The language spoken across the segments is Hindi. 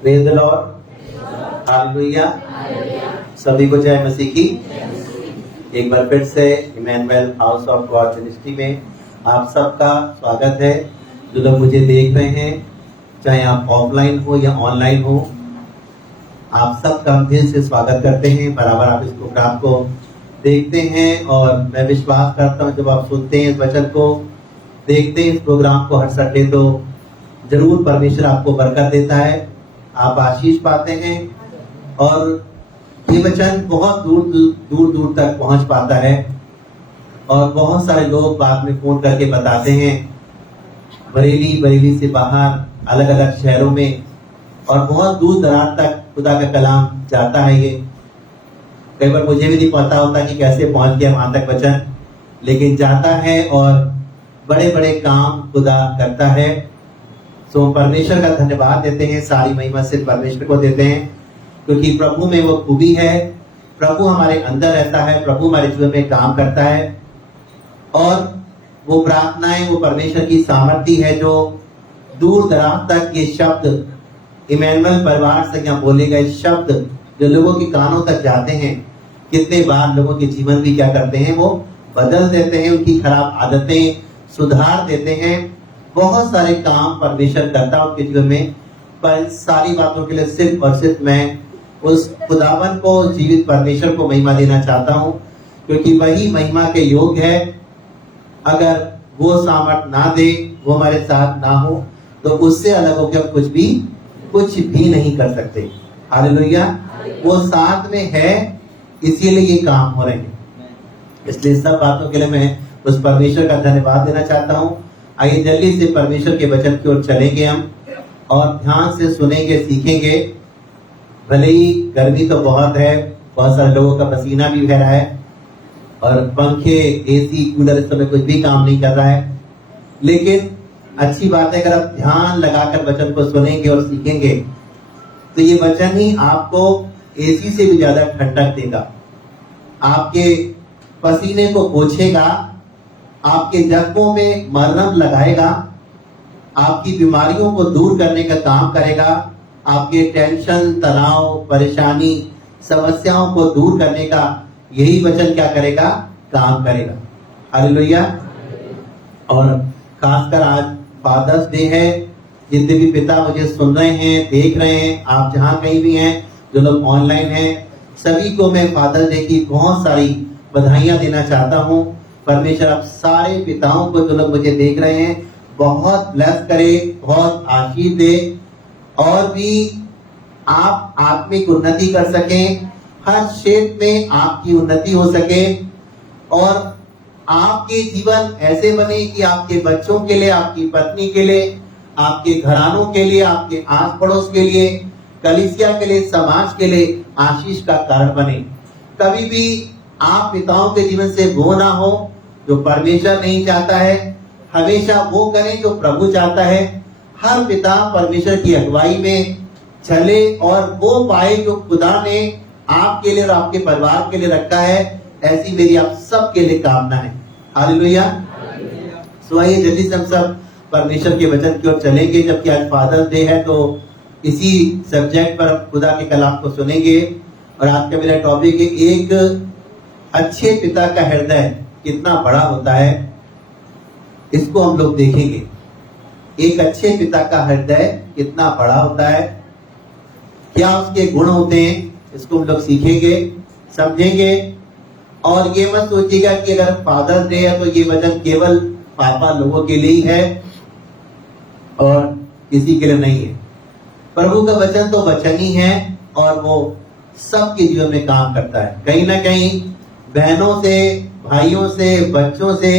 Praise the Lord, hallelujah. सभी को जय मसीह की। एक बार फिर से Emmanuel House of God Ministry में आप सबका स्वागत है। जो लोग मुझे देख रहे हैं, चाहे आप ऑफलाइन हो या ऑनलाइन हो, आप सबका हम दिल से स्वागत करते हैं। बराबर आप इस प्रोग्राम को देखते हैं और मैं विश्वास करता हूँ जब आप सुनते हैं इस वचन को, देखते हैं इस प्रोग्राम को हर संडे, तो जरूर परमेश्वर आपको बरकत देता है, आप आशीष पाते हैं और ये वचन बहुत दूर तक पहुंच पाता है। और बहुत सारे लोग बाद में फोन करके बताते हैं, बरेली से बाहर अलग अलग शहरों में और बहुत दूर दराज तक खुदा का कलाम जाता है। ये कई बार मुझे भी नहीं पता होता कि कैसे पहुंच गया वहां तक वचन, लेकिन जाता है और बड़े बड़े काम खुदा करता है। सो परमेश्वर का धन्यवाद देते हैं, सारी महिमा सिर्फ परमेश्वर को देते हैं, क्योंकि प्रभु में वो खूबी है, प्रभु हमारे अंदर रहता है, प्रभु हमारे जीवन में काम करता है और वो प्रार्थनाएं, वो परमेश्वर की सामर्थ्य है जो दूर दराज तक ये शब्द इमैनुअल परिवार से यहाँ बोले गए शब्द जो लोगों के कानों तक जाते हैं, कितने बार लोगों के जीवन भी क्या करते हैं, वो बदल देते हैं, उनकी खराब आदतें सुधार देते हैं। बहुत सारे काम परमेश्वर करता है उनके जीवन में। पर सारी बातों के लिए सिर्फ और सिर्फ मैं उस खुदावन को, जीवित परमेश्वर को महिमा देना चाहता हूँ, क्योंकि वही महिमा के योग्य है। अगर वो सामर्थ ना दे, वो हमारे साथ ना हो, तो उससे अलग होकर कुछ भी नहीं कर सकते। हालेलुया। वो साथ में है, इसीलिए ये काम हो रहे हैं। इसलिए सब बातों के लिए मैं उस परमेश्वर का धन्यवाद देना चाहता हूँ। आइए जल्दी से परमेश्वर के वचन की ओर चलेंगे हम और ध्यान से सुनेंगे, सीखेंगे। भले ही गर्मी तो बहुत है, बहुत सारे लोगों का पसीना भी बह रहा है और पंखे, एसी, कूलर इस समय कुछ भी काम नहीं कर रहा है, लेकिन अच्छी बात है अगर आप ध्यान लगाकर वचन को सुनेंगे और सीखेंगे तो ये वचन ही आपको एसी से भी ज्यादा ठंडक देगा, आपके पसीने को पोंछेगा, आपके जख्मों में मरहम लगाएगा, आपकी बीमारियों को दूर करने का काम करेगा, आपके टेंशन, तनाव, परेशानी, समस्याओं को दूर करने का यही वचन क्या करेगा, काम करेगा। हालेलुया। और खासकर आज फादर्स डे है। जितने भी पिता मुझे सुन रहे हैं, देख रहे हैं, आप जहां कहीं भी हैं, जो लोग ऑनलाइन हैं, सभी को मैं फादर्स डे की बहुत सारी बधाइयां देना चाहता हूं। परमेश्वर आप सारे पिताओं को, जो लोग मुझे देख रहे हैं, बहुत ब्लेस करे, बहुत आशीष दे और भी आप आत्मिक उन्नति कर सकें, हर क्षेत्र में आपकी उन्नति हो सके और आपके जीवन ऐसे बने कि आपके बच्चों के लिए, आपकी पत्नी के लिए, आपके घरानों के लिए, आपके आस पड़ोस के लिए, कलीसिया के लिए, समाज के लिए आशीष का कारण बने। कभी भी आप पिताओं के जीवन से वो ना हो जो परमेश्वर नहीं चाहता है, हमेशा वो करें जो प्रभु चाहता है। हर पिता परमेश्वर की अगुवाई में चले और वो पाए जो खुदा ने आपके लिए और आपके परिवार के लिए रखा है। ऐसी मेरी आप सबके लिए कामना है। हालेलुया। सो आइए जल्दी से हम सब परमेश्वर के वचन की ओर चलेंगे। जबकि आज फादर्स डे है तो इसी सब्जेक्ट पर खुदा के कलाम को सुनेंगे। और आज का मेरा टॉपिक है, एक अच्छे पिता का हृदय कितना बड़ा होता है, इसको हम लोग देखेंगे। एक अच्छे पिता का हृदय कितना बड़ा होता है, क्या उसके गुण होते हैं, इसको हम लोग सीखेंगे, समझेंगे। और ये मत सोचिएगा कि अगर फादर्स डे है तो ये वचन केवल पापा लोगों के लिए ही है और किसी के लिए नहीं है। प्रभु का वचन तो वचन ही है और वो सबके जीवन में काम करता है। कहीं ना कहीं बहनों से, भाइयों से, बच्चों से,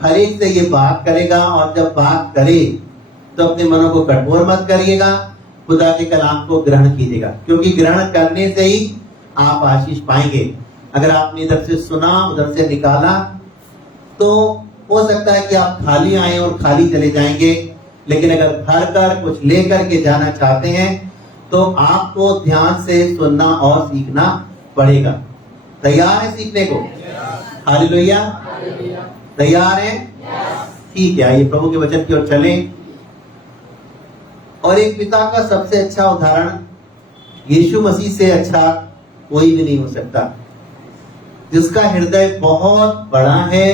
हर एक से ये बात करेगा। और जब बात करे तो अपने मनों को कठोर मत करिएगा, खुदा के कलाम को ग्रहण कीजिएगा, क्योंकि ग्रहण करने से ही आप आशीष पाएंगे। अगर आपने इधर से सुना, उधर से निकाला, तो हो सकता है कि आप खाली आए और खाली चले जाएंगे। लेकिन अगर भर कर कुछ लेकर के जाना चाहते हैं तो आपको ध्यान से सुनना और सीखना पड़ेगा। तैयार है सीखने को? हालेलुया। तैयार है? ठीक है, आइए प्रभु के वचन की ओर चलें। और एक पिता का सबसे अच्छा उदाहरण यीशु मसीह से अच्छा कोई भी नहीं हो सकता, जिसका हृदय बहुत बड़ा है,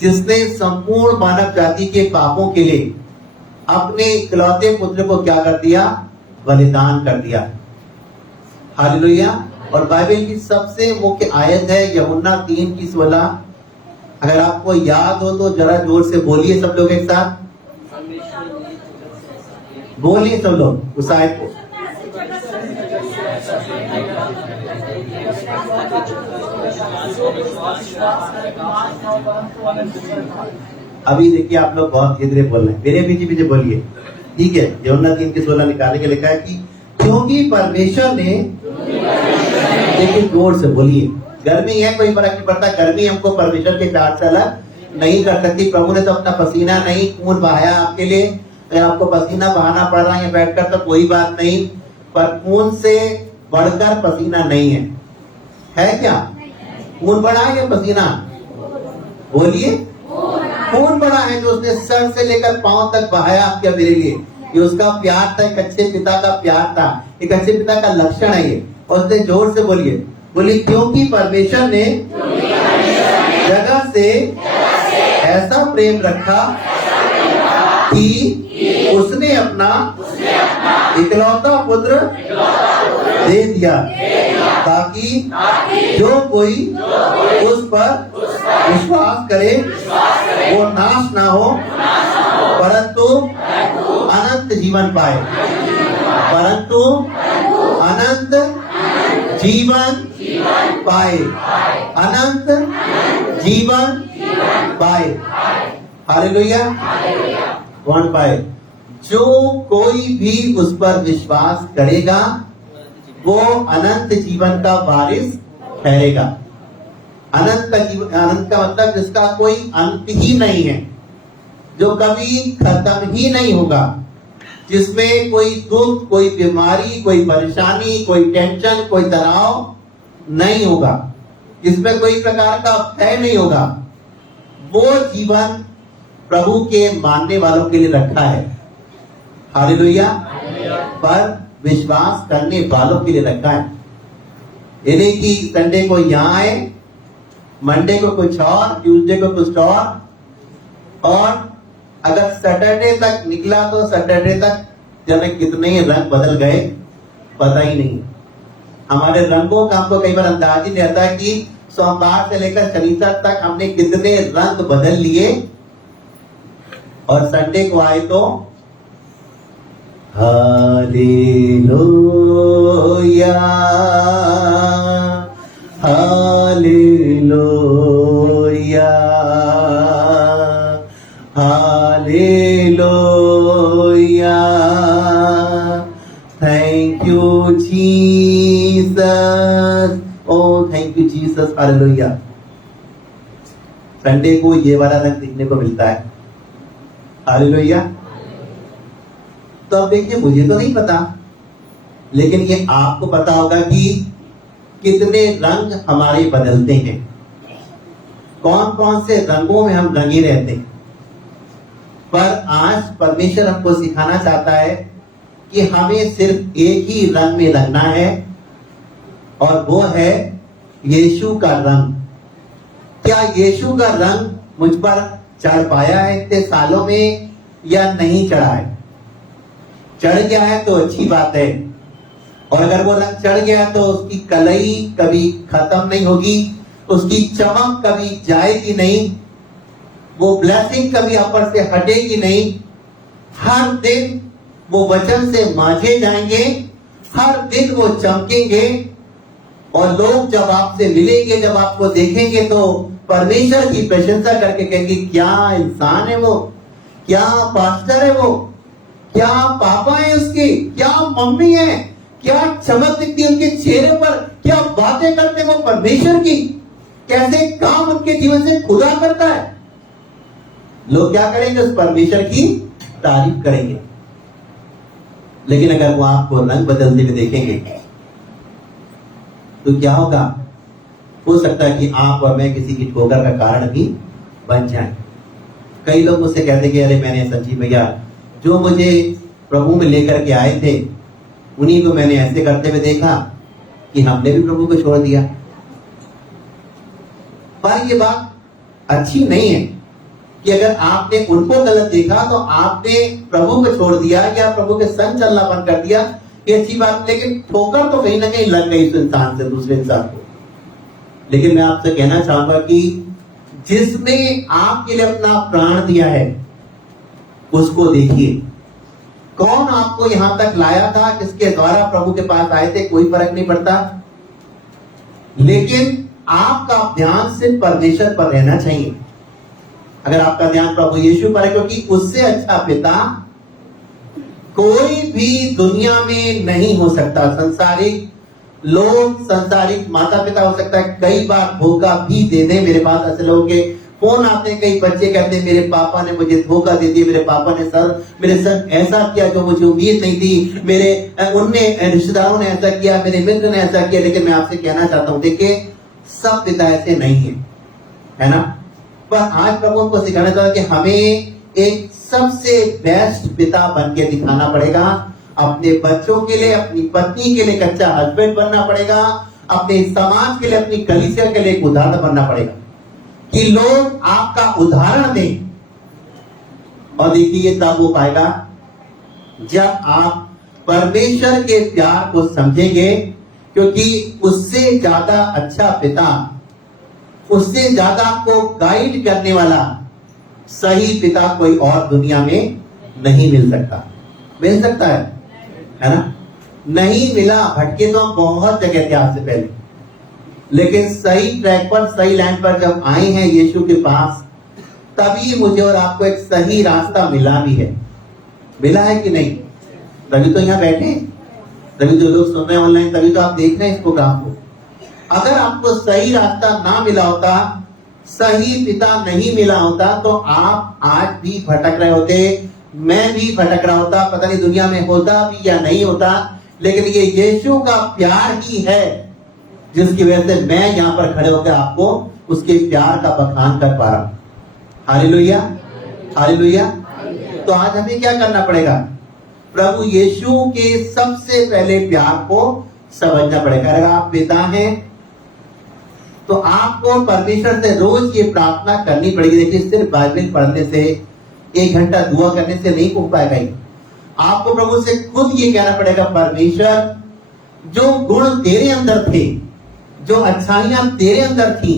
जिसने संपूर्ण मानव जाति के पापों के लिए अपने इकलौते पुत्र को क्या कर दिया? बलिदान कर दिया। हालेलुया। और बाइबल की सबसे मुख्य आयत है यूहन्ना 3:16। अगर आपको याद हो तो जरा जोर से बोलिए सब लोग एक साथ, बोलिए सब लोग उस आयत को। अभी देखिए आप लोग बहुत धीरे बोल रहे हैं, मेरे पीछे पीछे बोलिए, ठीक है। यूहन्ना 3:16 निकालने के लिखा है कि क्योंकि परमेश्वर ने, लेकिन जोर से बोलिए, गर्मी है कोई फर्क नहीं पड़ता, गर्मी हमको परमेश्वर के प्यार से अलग नहीं कर सकती। प्रभु ने तो अपना पसीना नहीं खून बहाया आपके लिए। अगर आपको पसीना बहाना पड़ रहा है बैठकर तो कोई बात नहीं, पर खून से बढ़कर पसीना नहीं है क्या? खून बढ़ा है या पसीना? बोलिए, खून बढ़ा है जो उसने सर से लेकर पांव तक बहाया आपके मेरे लिए। ये उसका प्यार था, एक अच्छे पिता का प्यार था, एक अच्छे पिता का लक्षण है ये। और उसने जोर से बोलिए क्योंकि परमेश्वर ने जगह से ऐसा प्रेम रखा कि उसने अपना इकलौता पुत्र दे दिया, ताकि जो कोई उस पर विश्वास करे वो नाश ना हो परंतु अनंत जीवन पाए। परंतु अनंत जीवन पाए। अनंत जीवन पाए। हालेलुया। कौन पाए? जो कोई भी उस पर विश्वास करेगा वो अनंत जीवन का वारिस ठहरेगा। अनंत का मतलब जिसका कोई अंत ही नहीं है, जो कभी खत्म ही नहीं होगा, जिसमें कोई दुख, कोई बीमारी, कोई परेशानी, कोई टेंशन, कोई तनाव नहीं होगा, जिसमें कोई प्रकार का भय नहीं होगा, वो जीवन प्रभु के मानने वालों के लिए रखा है। हालेलुया। पर विश्वास करने वालों के लिए रखा है। यानी कि संडे को यहाँ आए, मंडे को कुछ और, ट्यूसडे को कुछ और अगर सैटरडे तक निकला तो सैटरडे तक जाने कितने रंग बदल गए पता ही नहीं। हमारे रंगों का हमको कई बार अंदाज ही नहीं रहता है कि सोमवार से लेकर शनिवार तक हमने कितने रंग बदल लिए, और संडे को आए तो hallelujah hallelujah hallelujah, thank you Jesus, oh thank you Jesus, hallelujah. Sunday को ये वाला रंग देखने को मिलता है। हालेलुया। तो अब देखिए, मुझे तो नहीं पता, लेकिन ये आपको पता होगा कि कितने रंग हमारे बदलते हैं, कौन कौन से रंगों में हम रंगे रहते हैं। पर आज परमेश्वर हमको सिखाना चाहता है कि हमें सिर्फ एक ही रंग में रंगना है, और वो है यीशु का रंग। क्या यीशु का रंग मुझ पर चढ़ पाया है इतने सालों में या नहीं चढ़ा है? चढ़ गया है तो अच्छी बात है, और अगर वो रंग चढ़ गया तो उसकी कलई कभी खत्म नहीं होगी, उसकी चमक कभी जाएगी नहीं, वो ब्लेसिंग कभी ऊपर से हटेगी नहीं। हर दिन वो वचन से मांझे जाएंगे, हर दिन वो चमकेंगे, और लोग जब आपसे मिलेंगे, जब आपको देखेंगे तो परमेश्वर की प्रशंसा करके कहेंगे, क्या इंसान है वो, क्या पास्टर है वो, क्या पापा है उसकी, क्या मम्मी है, क्या चमक दिखती है उनके चेहरे पर, क्या बातें करते वो परमेश्वर की, कैसे काम उनके जीवन से खुदा करता है। लोग क्या करेंगे? उस परमेश्वर की तारीफ करेंगे। लेकिन अगर वो आपको रंग बदलते हुए देखेंगे तो क्या होगा? हो सकता है कि आप और मैं किसी की ठोकर का कारण भी बन जाए। कई लोग मुझसे कहते कि अरे मैंने संजीव भैया, जो मुझे प्रभु में लेकर के आए थे, उन्हीं को मैंने ऐसे करते हुए देखा कि हमने भी प्रभु को छोड़ दिया। पर ये बात अच्छी नहीं है कि अगर आपने उनको गलत देखा तो आपने प्रभु को छोड़ दिया या प्रभु के संग चलना बंद कर दिया, ये अच्छी बात। लेकिन ठोकर तो कहीं ना कहीं लग गई इस इंसान से, दूसरे इंसान को। लेकिन मैं आपसे कहना चाहूंगा कि जिसने आपके लिए अपना प्राण दिया है उसको देखिए। कौन आपको यहां तक लाया था, किसके द्वारा प्रभु के पास आए थे, कोई फर्क नहीं पड़ता, लेकिन आपका ध्यान सिर्फ परमेश्वर पर रहना चाहिए। अगर आपका ध्यान प्रभु यीशु पर है, क्योंकि उससे अच्छा पिता कोई भी दुनिया में नहीं हो सकता। संसारिक लोग, संसारिक माता पिता हो सकता है, कई बार धोखा भी दे दे। मेरे पास ऐसे लोगों के फोन आते हैं, कई बच्चे कहते हैं मेरे पापा ने मुझे धोखा दे दिया, मेरे पापा ने मेरे साथ ऐसा किया जो मुझे उम्मीद नहीं थी, उनने रिश्तेदारों ने ऐसा किया, मेरे मित्र ने ऐसा किया। लेकिन मैं आपसे कहना चाहता हूं, देखिए सब पिता ऐसे नहीं है ना। पर आज प्रभु हमको सिखाना चाहता है कि हमें एक सबसे बेस्ट पिता बन के दिखाना पड़ेगा। अपने बच्चों के लिए, अपनी पत्नी के लिए एक अच्छा हस्बैंड बनना पड़ेगा, अपने समाज के लिए, अपनी कलीसिया के लिए एक उदाहरण बनना पड़ेगा कि लोग आपका उदाहरण दें। और देखिए ये तब हो पाएगा जब आप परमेश्वर के प्यार को समझेंगे, क्योंकि उससे ज्यादा अच्छा पिता, उससे ज्यादा आपको गाइड करने वाला सही पिता कोई और दुनिया में नहीं मिल सकता। मिल सकता है ना? नहीं मिला। भटके तो हम बहुत जगह थे आज से पहले, लेकिन सही ट्रैक पर, सही लाइन पर जब आए हैं यीशु के पास, तभी मुझे और आपको एक सही रास्ता मिला भी है। मिला है कि नहीं? तभी तो यहाँ बैठे, तभी तो लोग सुन रहे हैं ऑनलाइन, तभी तो आप देख रहे हैं इस प्रोग्राम को। अगर आपको सही रास्ता ना मिला होता, सही पिता नहीं मिला होता, तो आप आज भी भटक रहे होते, मैं भी भटक रहा होता, पता नहीं दुनिया में होता भी या नहीं होता। लेकिन ये यीशु का प्यार ही है जिसकी वजह से मैं यहाँ पर खड़े होकर आपको उसके प्यार का बखान कर पा रहा हूं। Hallelujah, hallelujah. तो आज हमें क्या करना पड़ेगा? प्रभु यीशु के सबसे पहले प्यार को समझना पड़ेगा। अगर आप पिता हैं तो आपको परमेश्वर से रोज ये प्रार्थना करनी पड़ेगी। देखिए सिर्फ बाइबल पढ़ने से, 1 घंटा दुआ करने से नहीं हो पाएगा। आपको प्रभु से खुद ये कहना पड़ेगा, परमेश्वर जो गुण तेरे अंदर थे, जो अच्छाइयां तेरे अंदर थी,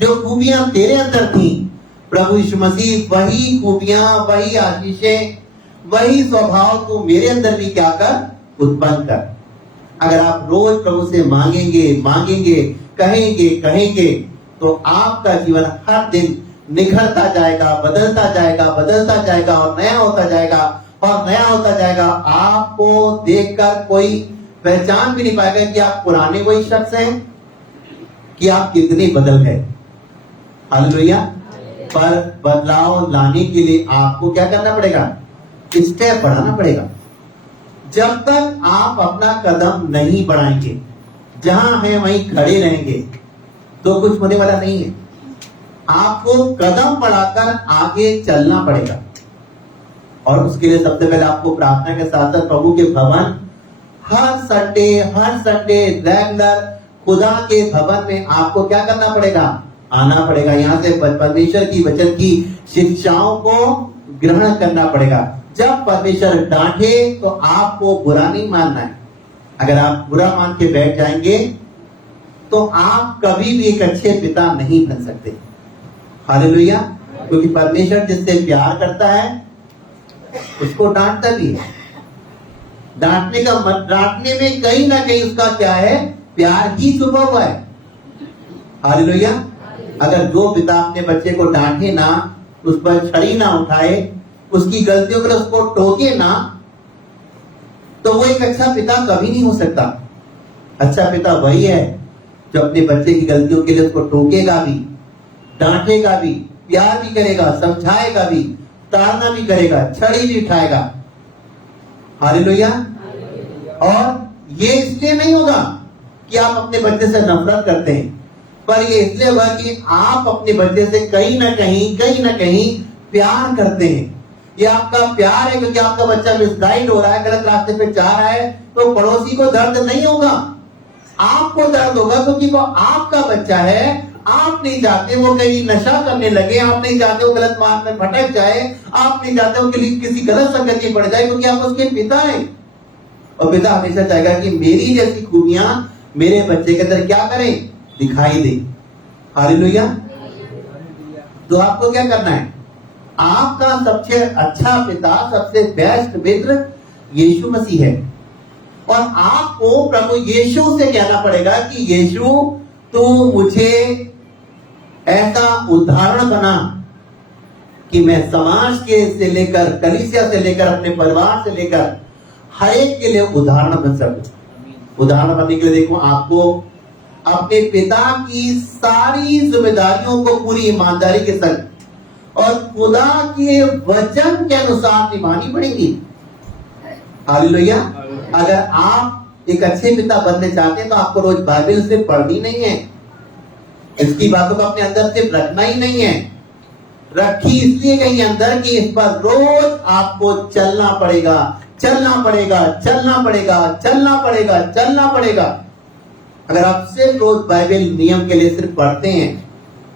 जो खूबियां तेरे अंदर थी, प्रभु यीशु मसीह वही खूबियां, वही आशीषें, वही स्वभाव तू मेरे अंदर भी क्या कर, उत्पन्न कर। अगर आप रोज प्रभु से मांगेंगे, कहेंगे, तो आपका जीवन हर दिन निखरता जाएगा, बदलता जाएगा और नया होता जाएगा। आपको देखकर कोई पहचान भी नहीं पाएगा कि आप पुराने वही शख्स हैं, कि आप कितने बदल गए। हालेलुया। पर बदलाव लाने के लिए आपको क्या करना पड़ेगा? स्टेप बढ़ाना पड़ेगा। जब तक आप अपना कदम नहीं बढ़ाएंगे, जहां हैं वहीं खड़े रहेंगे, तो कुछ होने वाला नहीं है। आपको कदम बढ़ाकर आगे चलना पड़ेगा। और उसके लिए सबसे पहले आपको प्रार्थना के साथ साथ प्रभु के भवन, हर संडे रेगुलर खुदा के भवन में आपको क्या करना पड़ेगा? आना पड़ेगा। यहाँ से परमेश्वर की वचन की शिक्षाओं को ग्रहण करना पड़ेगा। जब परमेश्वर डांटे तो आपको बुरा नहीं मानना है। अगर आप बुरा मान के बैठ जाएंगे तो आप कभी भी एक अच्छे पिता नहीं बन सकते। हालेलुया। क्योंकि परमेश्वर जिससे प्यार करता है उसको डांटता भी है। डांटने में कहीं ना कहीं उसका क्या है? प्यार ही छुपा हुआ है। हालेलुया। अगर जो पिता अपने बच्चे को डांटे ना, उस पर छड़ी ना उठाए, उसकी गलतियों के लिए उसको टोके ना, तो वो एक अच्छा पिता कभी नहीं हो सकता। अच्छा पिता वही है जो अपने बच्चे की गलतियों के लिए उसको टोकेगा भी, डांटेगा भी, प्यार भी करेगा, समझाएगा भी, ताड़ना भी करेगा, छड़ी भी उठाएगा। हालेलुया। और ये इसलिए नहीं होगा कि आप अपने बच्चे से नफरत करते हैं, पर ये इसलिए होगा कि आप अपने बच्चे से कहीं ना कहीं प्यार करते हैं। ये आपका प्यार है क्योंकि आपका बच्चा मिसगाइड हो रहा है, गलत रास्ते पे जा रहा है, तो पड़ोसी को दर्द नहीं होगा, आपको दर्द होगा क्योंकि वो आपका बच्चा है। आप नहीं चाहते वो कहीं नशा करने लगे, आप नहीं चाहते वो गलत मार्ग में भटक जाए, आप नहीं चाहते वो किसी गलत संगति में पड़ जाए, क्योंकि आप उसके पिता हैं। और पिता हमेशा चाहेगा कि मेरी जैसी खूबियां मेरे बच्चे के अंदर क्या करें, दिखाई दे। हालेलुया। तो आपको क्या करना है, आपका सबसे अच्छा पिता, सबसे बेस्ट मित्र यीशु मसीह है। और आपको प्रभु यीशु से कहना पड़ेगा कि यीशु तू मुझे ऐसा उदाहरण बना कि मैं समाज के से लेकर, कलीसिया से लेकर, अपने परिवार से लेकर हर एक के लिए उदाहरण बन सकूं। उदाहरण बनने के लिए देखो, आपको अपने पिता की सारी जिम्मेदारियों को पूरी ईमानदारी के संग और खुदा के वचन के अनुसार निभानी पड़ेगी। हालेलुया। अगर आप एक अच्छे पिता बनने चाहते हैं तो आपको रोज बाइबल से पढ़नी नहीं है, इसकी बातों को अपने अंदर से रखना ही नहीं है। रखी इसलिए कहीं अंदर की इस पर रोज आपको चलना पड़ेगा, चलना पड़ेगा, चलना पड़ेगा, चलना पड़ेगा, चलना पड़ेगा। अगर आप सिर्फ रोज बाइबल नियम के लिए सिर्फ पढ़ते हैं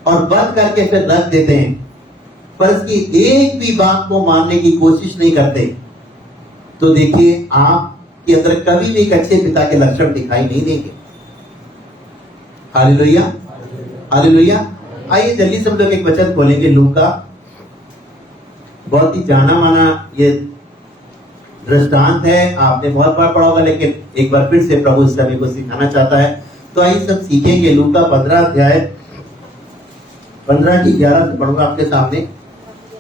और बंद करके फिर रख देते हैं, पर इसकी एक भी बात को मानने की कोशिश नहीं करते, तो देखिए आपके अंदर कभी भी एक अच्छे पिता के लक्षण दिखाई नहीं देंगे। Hallelujah, hallelujah. आइए जल्दी से हम लोग एक वचन खोलेंगे, लूका, बहुत ही जाना माना ये दृष्टांत है, आपने बहुत बार पढ़ा होगा, लेकिन एक बार फिर से प्रभु इस सभी को सिखाना चाहता है। तो आइए सब सीखेंगे। लूका 15 अध्याय 15 की 11 से पढ़ूंगा आपके सामने।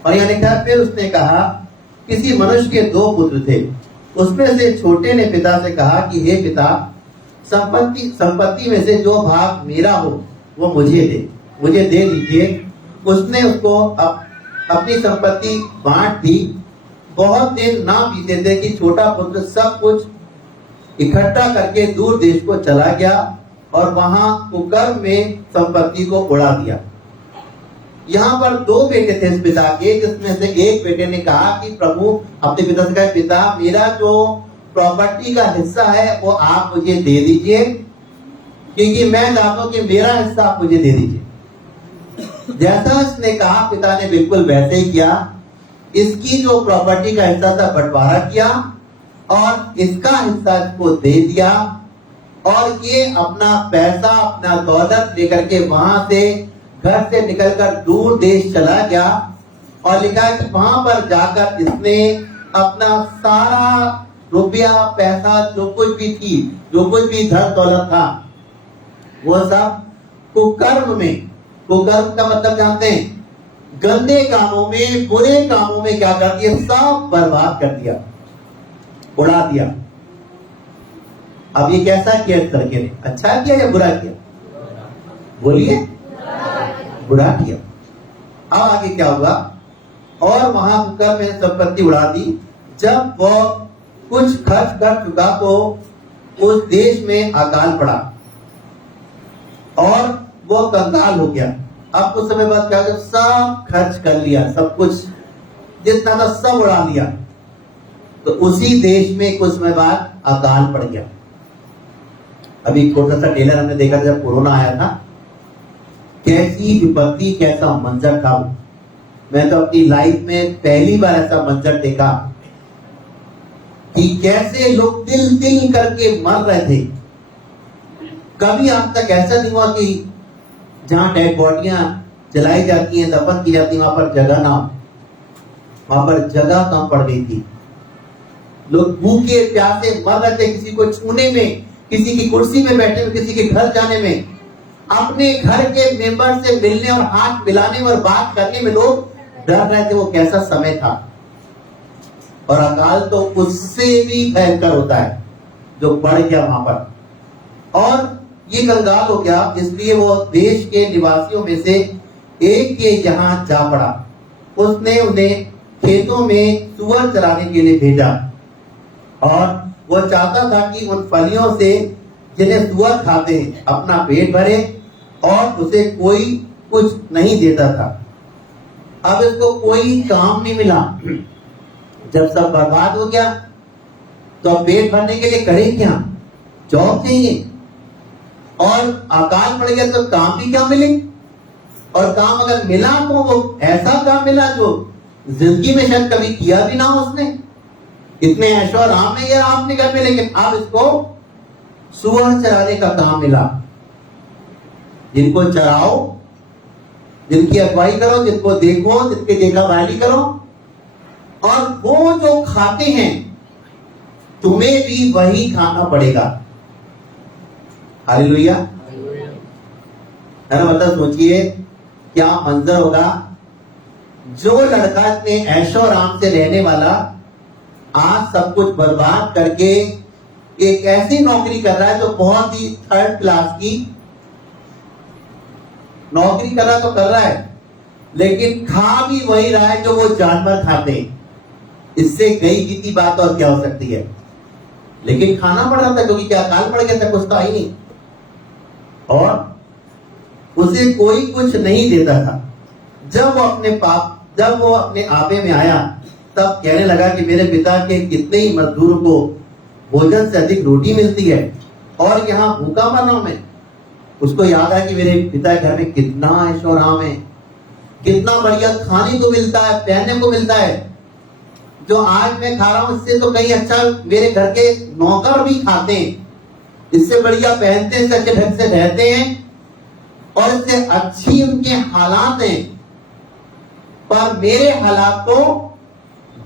और यहाँ लिखा है, फिर उसने कहा, किसी मनुष्य के 2 पुत्र थे, उसमें से छोटे ने पिता से कहा कि हे पिता, संपत्ति में से जो भाग मेरा हो वो मुझे दे दीजिए। उसने उसको अपनी संपत्ति बांट दी। बहुत दिन ना बीते थे कि छोटा पुत्र सब कुछ इकट्ठा करके दूर देश को चला गया और वहां कुकर्म में संपत्ति को उड़ा दिया। यहाँ पर 2 बेटे थे इस पिता के, जिसमें से एक बेटे ने कहा कि प्रभु, अपने पिता से कहा, पिता मेरा जो प्रॉपर्टी का हिस्सा है वो आप मुझे दे दीजिए, क्योंकि मैं चाहता हूं कि मेरा हिस्सा आप मुझे दे दीजिए। जैसा इसने कहा, पिता ने बिल्कुल वैसे ही किया। इसकी जो प्रॉपर्टी का हिस्सा था बंटवारा किया और इसका हिस्सा इसको दे दिया, और ये अपना पैसा, अपना दौलत लेकर के वहां से, घर से निकलकर दूर देश चला गया। और लिखा कि वहां पर जाकर इसने अपना सारा रुपया, पैसा, जो कुछ भी थी, जो कुछ भी धन दौलत था, वो सब कुकर्म में, कुकर्म का मतलब जानते हैं, गंदे कामों में, बुरे कामों में क्या कर दिया, सब बर्बाद कर दिया, उड़ा दिया। अब ये कैसा किया इस लड़के ने, अच्छा किया या बुरा किया? बोलिए, बुरा किया। अब आगे क्या होगा, और वहां कुकर्म में संपत्ति उड़ा दी। जब वह कुछ खर्च कर चुका तो उस देश में अकाल पड़ा और वो कंगाल हो गया। अब कुछ समय बाद क्या, सब खर्च कर लिया, सब कुछ जितना था सब उड़ा लिया। तो उसी देश में कुछ समय बाद अकाल पड़ गया। अभी छोटा सा टेलर हमने देखा जब कोरोना आया था, कैसी विपत्ति, कैसा मंजर था। मैं तो अपनी लाइफ में पहली बार ऐसा मंजर देखा कि कैसे लोग तिल तिल करके मर रहे थे। कभी आज तक ऐसा नहीं हुआ कि जहां डेड बॉडियां जलाई जाती हैं, दफन की जाती है, वहां पर जगह ना हो। वहां पर जगह कम पड़ गई थी। लोग भूखे प्यासे मर रहे थे, किसी को छूने में, किसी की कुर्सी में बैठे हुए, किसी के घर जाने में, अपने घर के मेंबर से मिलने और हाथ मिलाने और बात करने में लोग डर रहे थे। वो कैसा समय था। और अकाल तो उससे भी भयंकर होता है जो बढ़ गया वहां पर। और ये कंगाल हो गया, इसलिए वो देश के निवासियों में से एक के यहाँ जा पड़ा। उसने उन्हें खेतों में सुअर चराने के लिए भेजा और वो चाहता था कि उन फलियों से जिन्हें सुअर खाते हैं अपना पेट भरे, और उसे कोई कुछ नहीं देता था। अब इसको कोई काम नहीं मिला, जब सब बर्बाद हो गया तो अब पेट भरने के लिए करे क्या? जॉब चाहिए। और अकाल पड़ गया तो काम भी क्या मिले? और काम अगर मिला तो वो ऐसा काम मिला जो जिंदगी में शायद कभी किया भी ना हो उसने। इतने ऐशो आराम में ये आपने घर में, लेकिन अब इसको सुअर चराने का काम मिला। जिनको चराओ, जिनकी अगुवाई करो, जिनको देखो, जिनके देखा भाली करो, और वो जो खाते हैं तुम्हें भी वही खाना पड़ेगा। हालेलुया, है ना? मतलब सोचिए क्या मंजर होगा। जो लड़का इतने ऐशो आराम से रहने वाला आज सब कुछ बर्बाद करके एक ऐसी नौकरी कर रहा है जो बहुत ही थर्ड क्लास की नौकरी कर रहा, तो कर रहा है, लेकिन खा भी वही रहा है जो वो जानवर खाते हैं। इससे गई बीती बात और क्या हो सकती है? लेकिन खाना पड़ रहा था क्योंकि क्या अकाल पड़ गया था, कुछ तो आई नहीं, और उसे कोई कुछ नहीं देता था। जब वो अपने आपे में आया तब कहने लगा कि मेरे पिता के कितने ही मजदूरों को भोजन से अधिक रोटी मिलती है और यहाँ भूखा मर रहा हूं मैं। उसको याद है कि मेरे पिता के घर में कितना ऐशो आराम है, कितना बढ़िया खाने को मिलता है, पहनने को मिलता है। जो आज मैं खा रहा हूं इससे तो कहीं अच्छा मेरे घर के नौकर भी खाते हैं, इससे बढ़िया पहनते हैं, इससे अच्छे ढंग से रहते हैं और इससे अच्छी उनके हालात हैं। पर मेरे हालात तो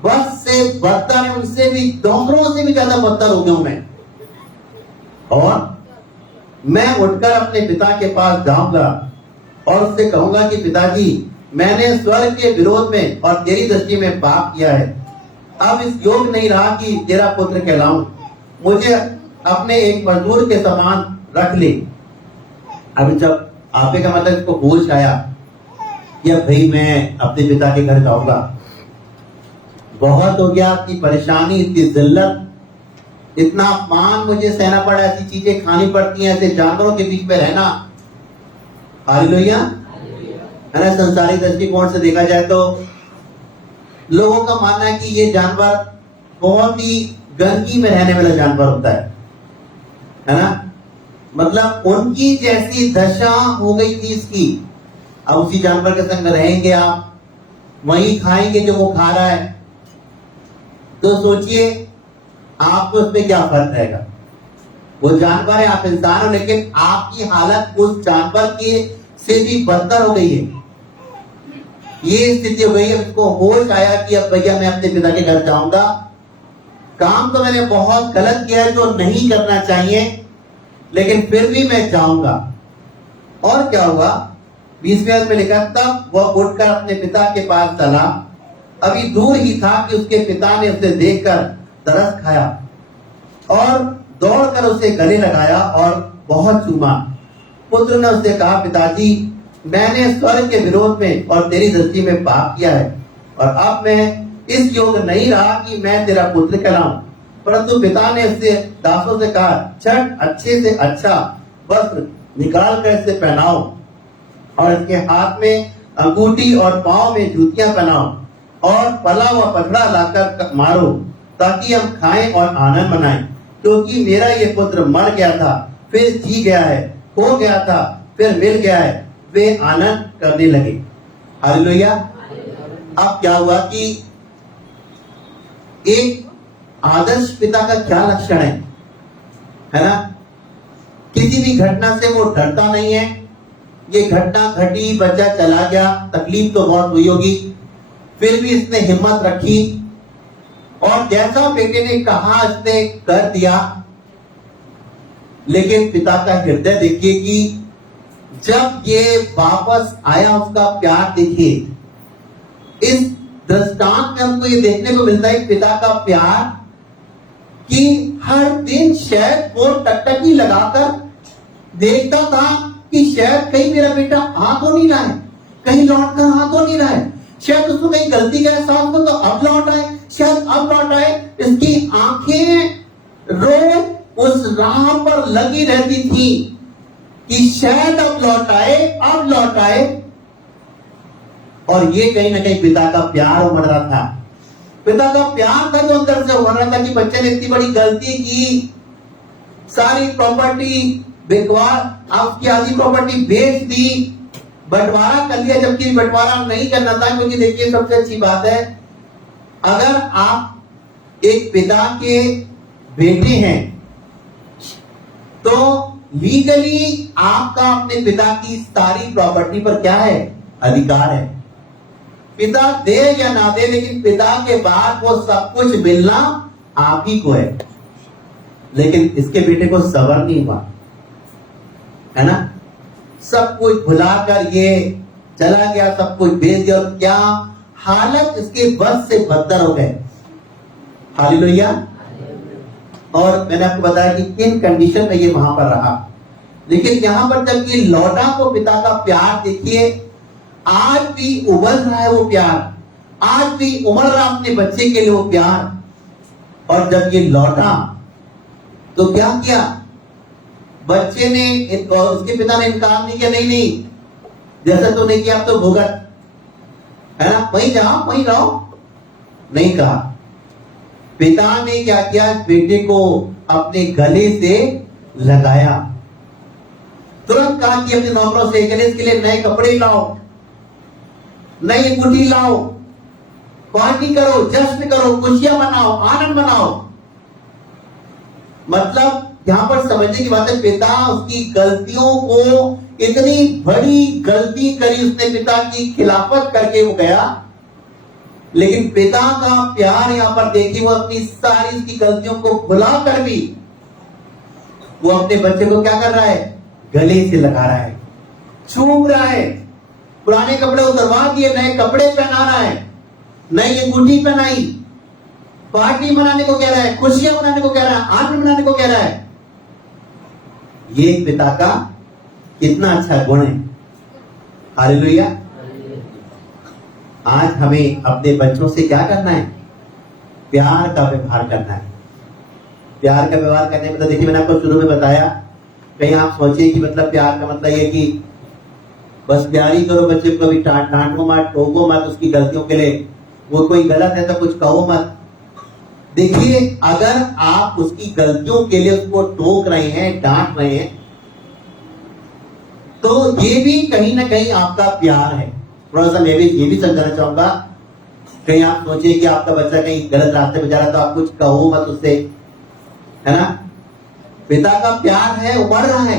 बस से बदतर है, उनसे भी, नौकरों से भी ज्यादा बदतर हो गया हूं मैं। और मैं उठकर अपने पिता के पास जाऊंगा और उससे कहूंगा कि पिताजी, मैंने स्वर्ग के विरोध में और तेरी दृष्टि में पाप किया है। अब इस योग नहीं रहा कि तेरा पुत्र कहलाऊं। मुझे अपने एक मजदूर के समान रख ले। अब जब आपे का मतलब इसको होश आया कि अब भाई मैं अपने पिता के घर जाऊंगा, बहुत हो गया आपकी परेशानी, इतनी जिल्लत, इतना अपमान मुझे सहना पड़ा, ऐसी चीजें खानी पड़ती हैं, ऐसे जानवरों के बीच में रहना। हालेलुया, है ना? संसारिक दृष्टिकोण से देखा जाए तो लोगों का मानना है कि ये जानवर बहुत ही गंदगी में रहने वाला जानवर होता है ना? मतलब उनकी जैसी दशा हो गई थी इसकी। अब उसी जानवर के संग रहेंगे आप, वही खाएंगे जो वो खा रहा है, तो सोचिए आपको उसमें क्या फर्क रहेगा? वो जानवर है, आप इंसान हो, लेकिन आपकी हालत उस जानवर की से भी बदतर हो गई है। ये स्थिति हो गई है। उसको होश आया कि अब भैया मैं अपने पिता के घर जाऊंगा, काम तो मैंने बहुत गलत किया है जो नहीं करना चाहिए, लेकिन फिर भी मैं जाऊंगा। और क्या हुआ? 20वें में लिखा, तब वह उठकर अपने पिता के पास चला। अभी दूर ही था कि उसके पिता ने उसे देखकर तरस खाया और दौड़कर उसे गले लगाया और बहुत चूमा। पुत्र ने उससे कहा, पिताजी, मैंने स्वर्ग के विरोध में और तेरी दृष्टि में पाप किया है और अब मैं इस योग्य नहीं रहा कि मैं तेरा पुत्र कहलाऊं। परंतु पिता ने उससे दासों से कहा, छठ अच्छे से अच्छा वस्त्र निकाल कर इसे पहनाओ और इसके हाथ में अंगूठी और पांव में जूतियां पहनाओ और पला हुआ पथड़ा लाकर मारो, ताकि हम खाएं और आनंद मनाएं। क्योंकि मेरा ये पुत्र मर गया था, फिर जी गया है, खो गया था, फिर मिल गया है। वे आनंद करने लगे। हालेलुया। अब क्या हुआ कि एक आदर्श पिता का क्या लक्षण है ना? किसी भी घटना से वो डरता नहीं है। ये घटना घटी, बच्चा चला गया, तकलीफ तो बहुत हुई होगी, फिर भी इसने हिम्मत रखी और जैसा बेटे ने कहा इसने कर दिया। लेकिन पिता का हृदय देखिए कि जब ये वापस आया, उसका प्यार देखिए। इस दृष्टांत में हमको ये देखने को मिलता है पिता का प्यार, कि हर दिन शायद वो टकटकी लगाकर देखता था कि शायद कहीं मेरा बेटा आ तो नहीं रहा है, कहीं लौट कर आ तो नहीं रहा है, शायद उसको कहीं गलती का एहसास हो तो अब लौट आए, शायद अब लौट आए। इसकी आंखें रोज उस राह पर लगी रहती थी कि शायद अब लौट आए, अब लौट आए। और ये कहीं ना कहीं पिता का प्यार उमड़ रहा था। पिता का प्यार था जो अंदर से हो रहा था कि बच्चे ने इतनी बड़ी गलती की, सारी प्रॉपर्टी बिकवा, आपकी आधी प्रॉपर्टी बेच दी, बंटवारा कर लिया, जबकि बंटवारा नहीं करना था। क्योंकि देखिए सबसे अच्छी बात है, अगर आप एक पिता के बेटे हैं तो लीगली आपका अपने पिता की सारी प्रॉपर्टी पर क्या है, अधिकार है। पिता दे या ना दे, लेकिन पिता के बाद वो सब कुछ मिलना आप ही को है। लेकिन इसके बेटे को सबर नहीं हुआ, है ना, सब कुछ भुलाकर ये चला गया, सब कुछ बेच दिया, और क्या हालत इसके बस से बदतर हो गए। हालेलुया। और मैंने आपको बताया कि किन कंडीशन में ये वहां पर रहा। लेकिन यहां पर जब ये लौटा तो पिता का प्यार देखिए, आज भी उबल रहा है वो प्यार, आज भी उमड़ रहा अपने बच्चे के लिए वो प्यार। और जब ये लौटा तो क्या किया, बच्चे ने उसके पिता ने इनकार नहीं किया, नहीं नहीं जैसा तो नहीं किया, अब तो भुगत, है ना, वहीं जाओ वहीं रहो, नहीं कहा। पिता ने क्या किया, बेटे को अपने गले से लगाया, तुरंत कहा कि अपने नौकरों से गणेश के लिए नए कपड़े लाओ, नई अंगूठी लाओ, पार्टी करो, जश्न करो, खुशियां मनाओ, आनंद मनाओ। मतलब यहां पर समझने की बात है, पिता उसकी गलतियों को, इतनी बड़ी गलती करी उसने, पिता की खिलाफत करके वो गया, लेकिन पिता का प्यार यहां पर देखिए, वो अपनी सारी उसकी गलतियों को भुला कर भी वो अपने बच्चे को क्या कर रहा है, गले से लगा रहा है, चूम रहा है, पुराने कपड़े उतरवा दिए, नए कपड़े पहना रहा है, नई अंगूठी पहनाई, पार्टी मनाने को कह रहा है, खुशियां मनाने को कह रहा है, आनंद मनाने को कह रहा है। ये पिता का कितना अच्छा गुण है। हालेलुया। आज हमें अपने बच्चों से क्या करना है, प्यार का व्यवहार करना है। प्यार का व्यवहार करने में तो देखिए मैंने आपको शुरू में बताया, कहीं आप सोचिए कि मतलब प्यार का मतलब ये कि बस प्यार ही करो बच्चे को, कभी डांटो मत, टोको मत उसकी गलतियों के लिए, वो कोई गलत है तो कुछ कहो मत। देखिए अगर आप उसकी गलतियों के लिए उसको टोक रहे हैं, डांट रहे हैं, तो ये भी कहीं ना कहीं आपका प्यार है। थोड़ा सा मैं भी ये भी समझाना चाहूंगा, कहीं आप सोचिए कि आपका बच्चा कहीं गलत रास्ते पे जा रहा है तो आप कुछ कहो मत उससे, है ना। पिता का प्यार है, उमड़ रहा है,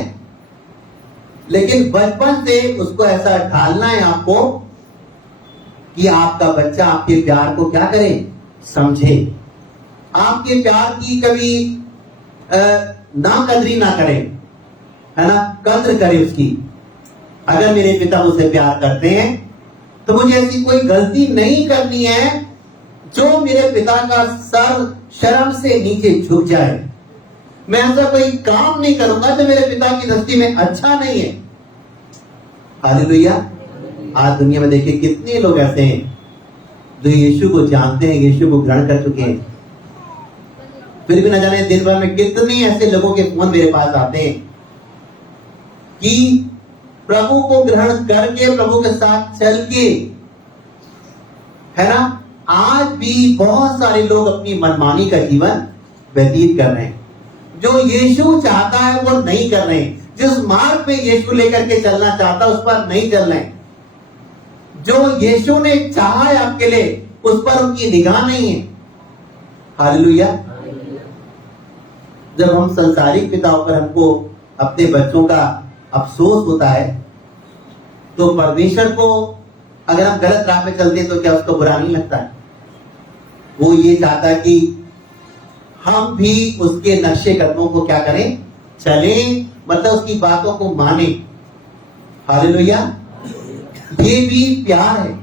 लेकिन बचपन से उसको ऐसा ढालना है आपको कि आपका बच्चा आपके प्यार को क्या करे, समझे, आपके प्यार की कभी ना कदरी ना करे, है ना, कद्र करे उसकी। अगर मेरे पिता मुझसे प्यार करते हैं तो मुझे ऐसी कोई गलती नहीं करनी है जो मेरे पिता का सर शर्म से नीचे झुक जाए। मैं ऐसा कोई काम नहीं करूंगा जो मेरे पिता की दृष्टि में अच्छा नहीं है। हालेलुया। आज दुनिया में देखिए कितने लोग ऐसे हैं जो यीशु को जानते हैं, यीशु को ग्रहण कर चुके हैं, फिर भी न जाने दिन भर में कितने ऐसे लोगों के फोन मेरे पास आते हैं कि प्रभु को ग्रहण करके, प्रभु के साथ चल के, है ना, आज भी बहुत सारे लोग अपनी मनमानी का जीवन व्यतीत कर रहे हैं। जो यीशु चाहता है वो नहीं कर रहे हैं, जिस मार्ग पे यीशु लेकर के चलना चाहता है उस पर नहीं चल रहे हैं, जो यीशु ने चाहा है आपके लिए उस पर उनकी निगाह नहीं है। हालेलुया। जब हम संसारिक पिताओं पर हमको अपने बच्चों का अफसोस होता है तो परमेश्वर को अगर हम गलत राह पे चलते हैं तो क्या उसको बुरा नहीं लगता है? वो ये चाहता है कि हम भी उसके नक्शे कदमों को क्या करें, चलें, मतलब उसकी बातों को माने। हालेलुया। ये भी प्यार है।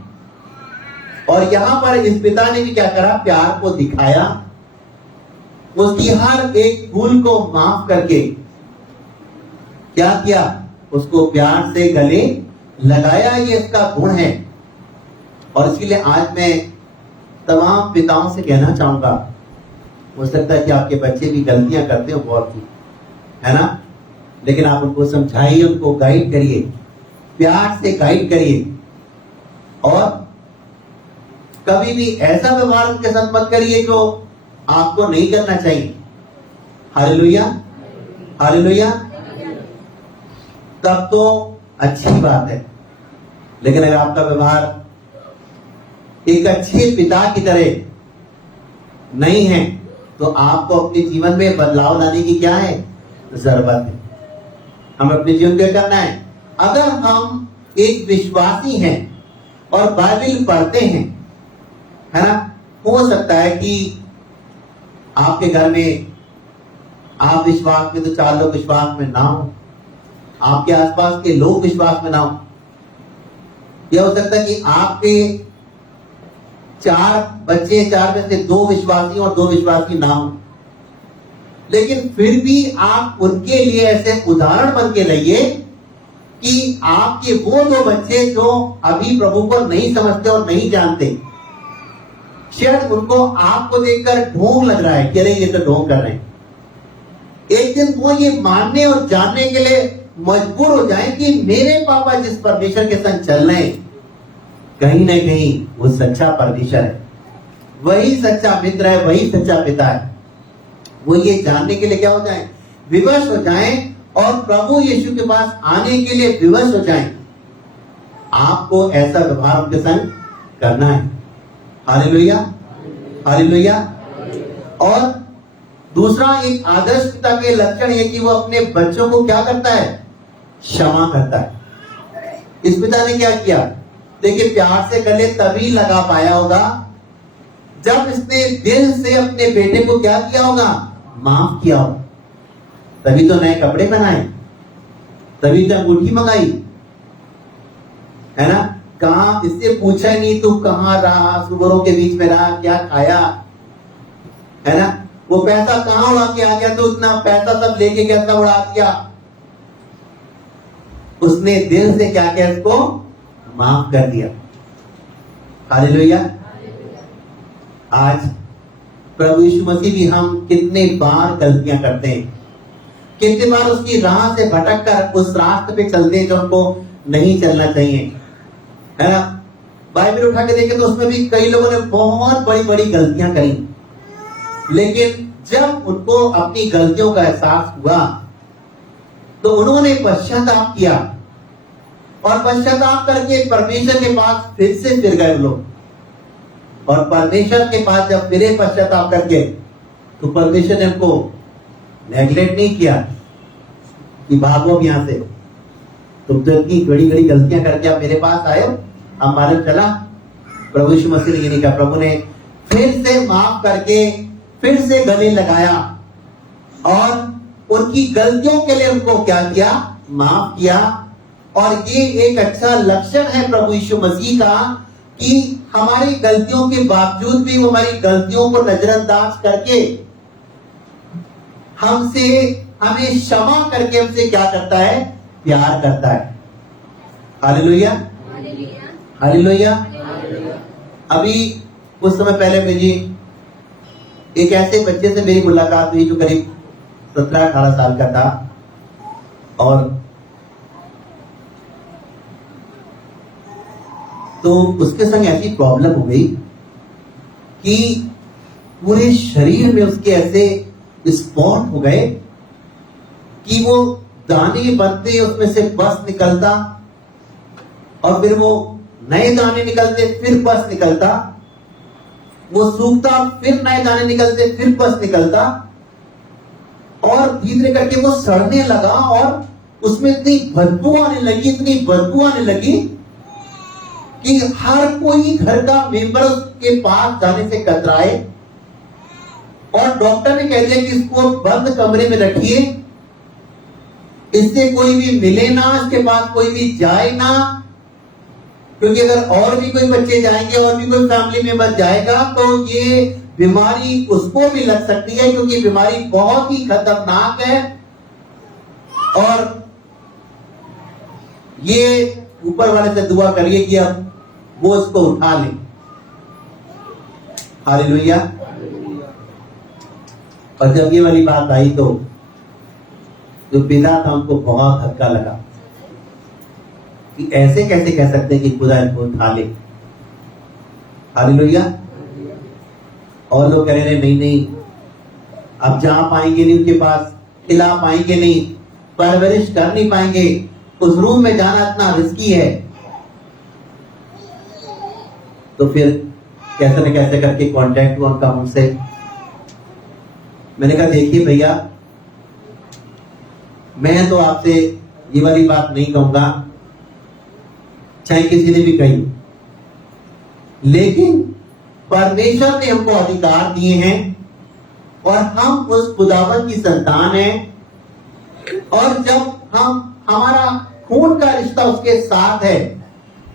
और यहां पर इस पिता ने भी क्या करा, प्यार को दिखाया, उसकी हर एक भूल को माफ करके क्या किया, उसको प्यार से गले लगाया। ये इसका गुण है। और इसीलिए आज मैं तमाम पिताओं से कहना चाहूंगा, हो सकता है कि आपके बच्चे भी गलतियां करते हो बहुत सी, है ना, लेकिन आप उनको समझाइए, उनको गाइड करिए, प्यार से गाइड करिए। और कभी भी ऐसा व्यवहार उनके साथ मत करिए जो आपको नहीं करना चाहिए। Hallelujah, hallelujah. तब तो अच्छी बात है, लेकिन अगर आपका व्यवहार एक अच्छे पिता की तरह नहीं है तो आपको अपने जीवन में बदलाव लाने की क्या है, जरूरत है। हमें अपने जीवन में करना है। अगर हम एक विश्वासी हैं और बाइबल पढ़ते हैं, है ना, हो सकता है कि आपके घर में आप विश्वास में तो 4 लोग विश्वास में ना हो, आपके आसपास के लोग विश्वास में ना हो। यह हो सकता है कि आपके 4 बच्चे, 4 में से 2 विश्वासी और 2 विश्वासी ना हो, लेकिन फिर भी आप उनके लिए ऐसे उदाहरण बन के रहिए कि आपके वो 2 बच्चे जो अभी प्रभु को नहीं समझते और नहीं जानते, शायद उनको आपको देखकर ढोंग लग रहा है कि अरे ये तो ढोंग कर रहे हैं। एक दिन वो ये मानने और जानने के लिए मजबूर हो जाए कि मेरे पापा जिस परमेश्वर के संग चल रहे हैं, कहीं ना कहीं वो सच्चा परमेश्वर है, वही सच्चा मित्र है, वही सच्चा पिता है। वो ये जानने के लिए क्या हो जाए, विवश हो जाए और प्रभु यीशु के पास आने के लिए विवश हो जाए। आपको ऐसा व्यवहार उनके संग करना है। Hallelujah, hallelujah. और दूसरा, एक आदर्श पिता के लक्षण है कि वो अपने बच्चों को क्या करता है, क्षमा करता है। इस पिता ने क्या किया, देखिए, प्यार से गले तभी लगा पाया होगा जब इसने दिल से अपने बेटे को क्या किया होगा, माफ किया होगा। तभी तो नए कपड़े पहनाए, तभी तो अंगूठी मंगाई, है ना। कहा, इससे पूछा ही नहीं तू कहां रहा, सुअरों के बीच में रहा, क्या खाया, है ना। वो पैसा कहां उड़ा के आ गया, तो उतना पैसा सब लेके कैसा उड़ा दिया। उसने दिल से क्या किया, इसको माफ कर दिया। हालेलुया। आज प्रभु यीशु मसीह भी, हम कितने बार गलतियां करते हैं, कितने बार उसकी राह से भटक कर उस रास्ते पे चलते हैं जो हमको नहीं चलना चाहिए, है ना। बाइबल उठा के देखें तो उसमें भी कई लोगों ने बहुत बड़ी बड़ी गलतियां करी, लेकिन जब उनको अपनी गलतियों का एहसास हुआ तो उन्होंने पश्चाताप किया और पश्चाताप करके परमेश्वर के पास फिर से फिर गए लोग। और परमेश्वर के पास जब फिरे पश्चाताप करके, तो परमेश्वर ने उनको नेग्लेक्ट नहीं किया कि भागो अब यहां से, तुम तो इतनी बड़ी बड़ी गलतियां करके आप मेरे पास आए हो, अब मालूम चला। प्रभु यीशु मसीह ने ये नहीं कहा, प्रभु ने फिर से माफ करके फिर से गले लगाया और उनकी गलतियों के लिए उनको क्या किया, माफ किया। और ये एक अच्छा लक्षण है प्रभु यीशु मसीह का कि हमारी गलतियों के बावजूद भी वो हमारी गलतियों को नजरअंदाज करके हमें क्षमा करके हमसे क्या करता है, प्यार करता है। Hallelujah, hallelujah. अभी कुछ समय पहले मेरी एक ऐसे बच्चे से मेरी मुलाकात हुई जो करीब 17-18 साल का था, और तो उसके संग ऐसी प्रॉब्लम हो गई कि पूरे शरीर में उसके ऐसे स्पॉट हो गए कि वो दाने बनते, उसमें से बस निकलता, और फिर वो नए दाने निकलते, फिर बस निकलता, वो सूखता, फिर नए दाने निकलते, फिर बस निकलता, और धीरे करके वो सड़ने लगा और उसमें इतनी बदबू आने लगी, इतनी बदबू आने लगी कि हर कोई घर का मेंबर उसके पास जाने से कतराए। और डॉक्टर ने कह दिया कि इसको बंद कमरे में रखिए, इससे कोई भी मिले ना, इसके पास कोई भी जाए ना, क्योंकि अगर और भी कोई बच्चे जाएंगे और भी कोई फैमिली मेंबर जाएगा तो ये बीमारी उसको भी लग सकती है, क्योंकि बीमारी बहुत ही खतरनाक है। और ये ऊपर वाले से दुआ करिए कि अब वो उसको उठा ले। हालेलुया। और जब ये वाली बात आई तो जो पिता था उनको बहुत धक्का लगा कि ऐसे कैसे कह सकते हैं कि खुदा इनको उठा ले। हालेलुया। और लोग कह रहे हैं नहीं नहीं, अब जा पाएंगे नहीं उनके पास, खिला पाएंगे नहीं, परवरिश कर नहीं पाएंगे, उस रूम में जाना इतना रिस्की है। तो फिर कैसे न कैसे करके कांटेक्ट हुआ उनका मुझसे। मैंने कहा देखिए भैया, मैं तो आपसे ये वाली बात नहीं कहूंगा, चाहे किसी ने भी कही, लेकिन परमेश्वर ने हमको अधिकार दिए हैं और हम उस खुदावन की संतान हैं, और जब हमारा खून का रिश्ता उसके साथ है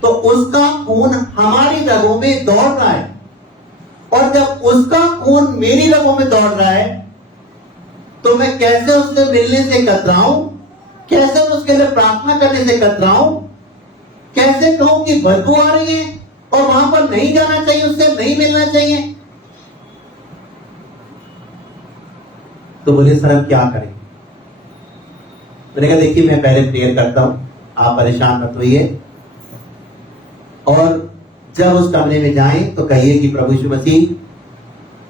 तो उसका खून हमारी रगों में दौड़ रहा है, और जब उसका खून मेरी रगों में दौड़ रहा है तो मैं कैसे उससे मिलने से कतराऊं, कैसे उसके लिए प्रार्थना करने से कतराऊं, कैसे कहूं कि बदबू आ रही है और वहां पर नहीं जाना चाहिए, उससे नहीं मिलना चाहिए। तो बोले सर हम क्या करें। मैंने कहा देखिए मैं पहले प्रेयर करता हूं, आप परेशान मत होइए, और जब उस कमरे में जाएं तो कहिए कि प्रभु यीशु मसीह,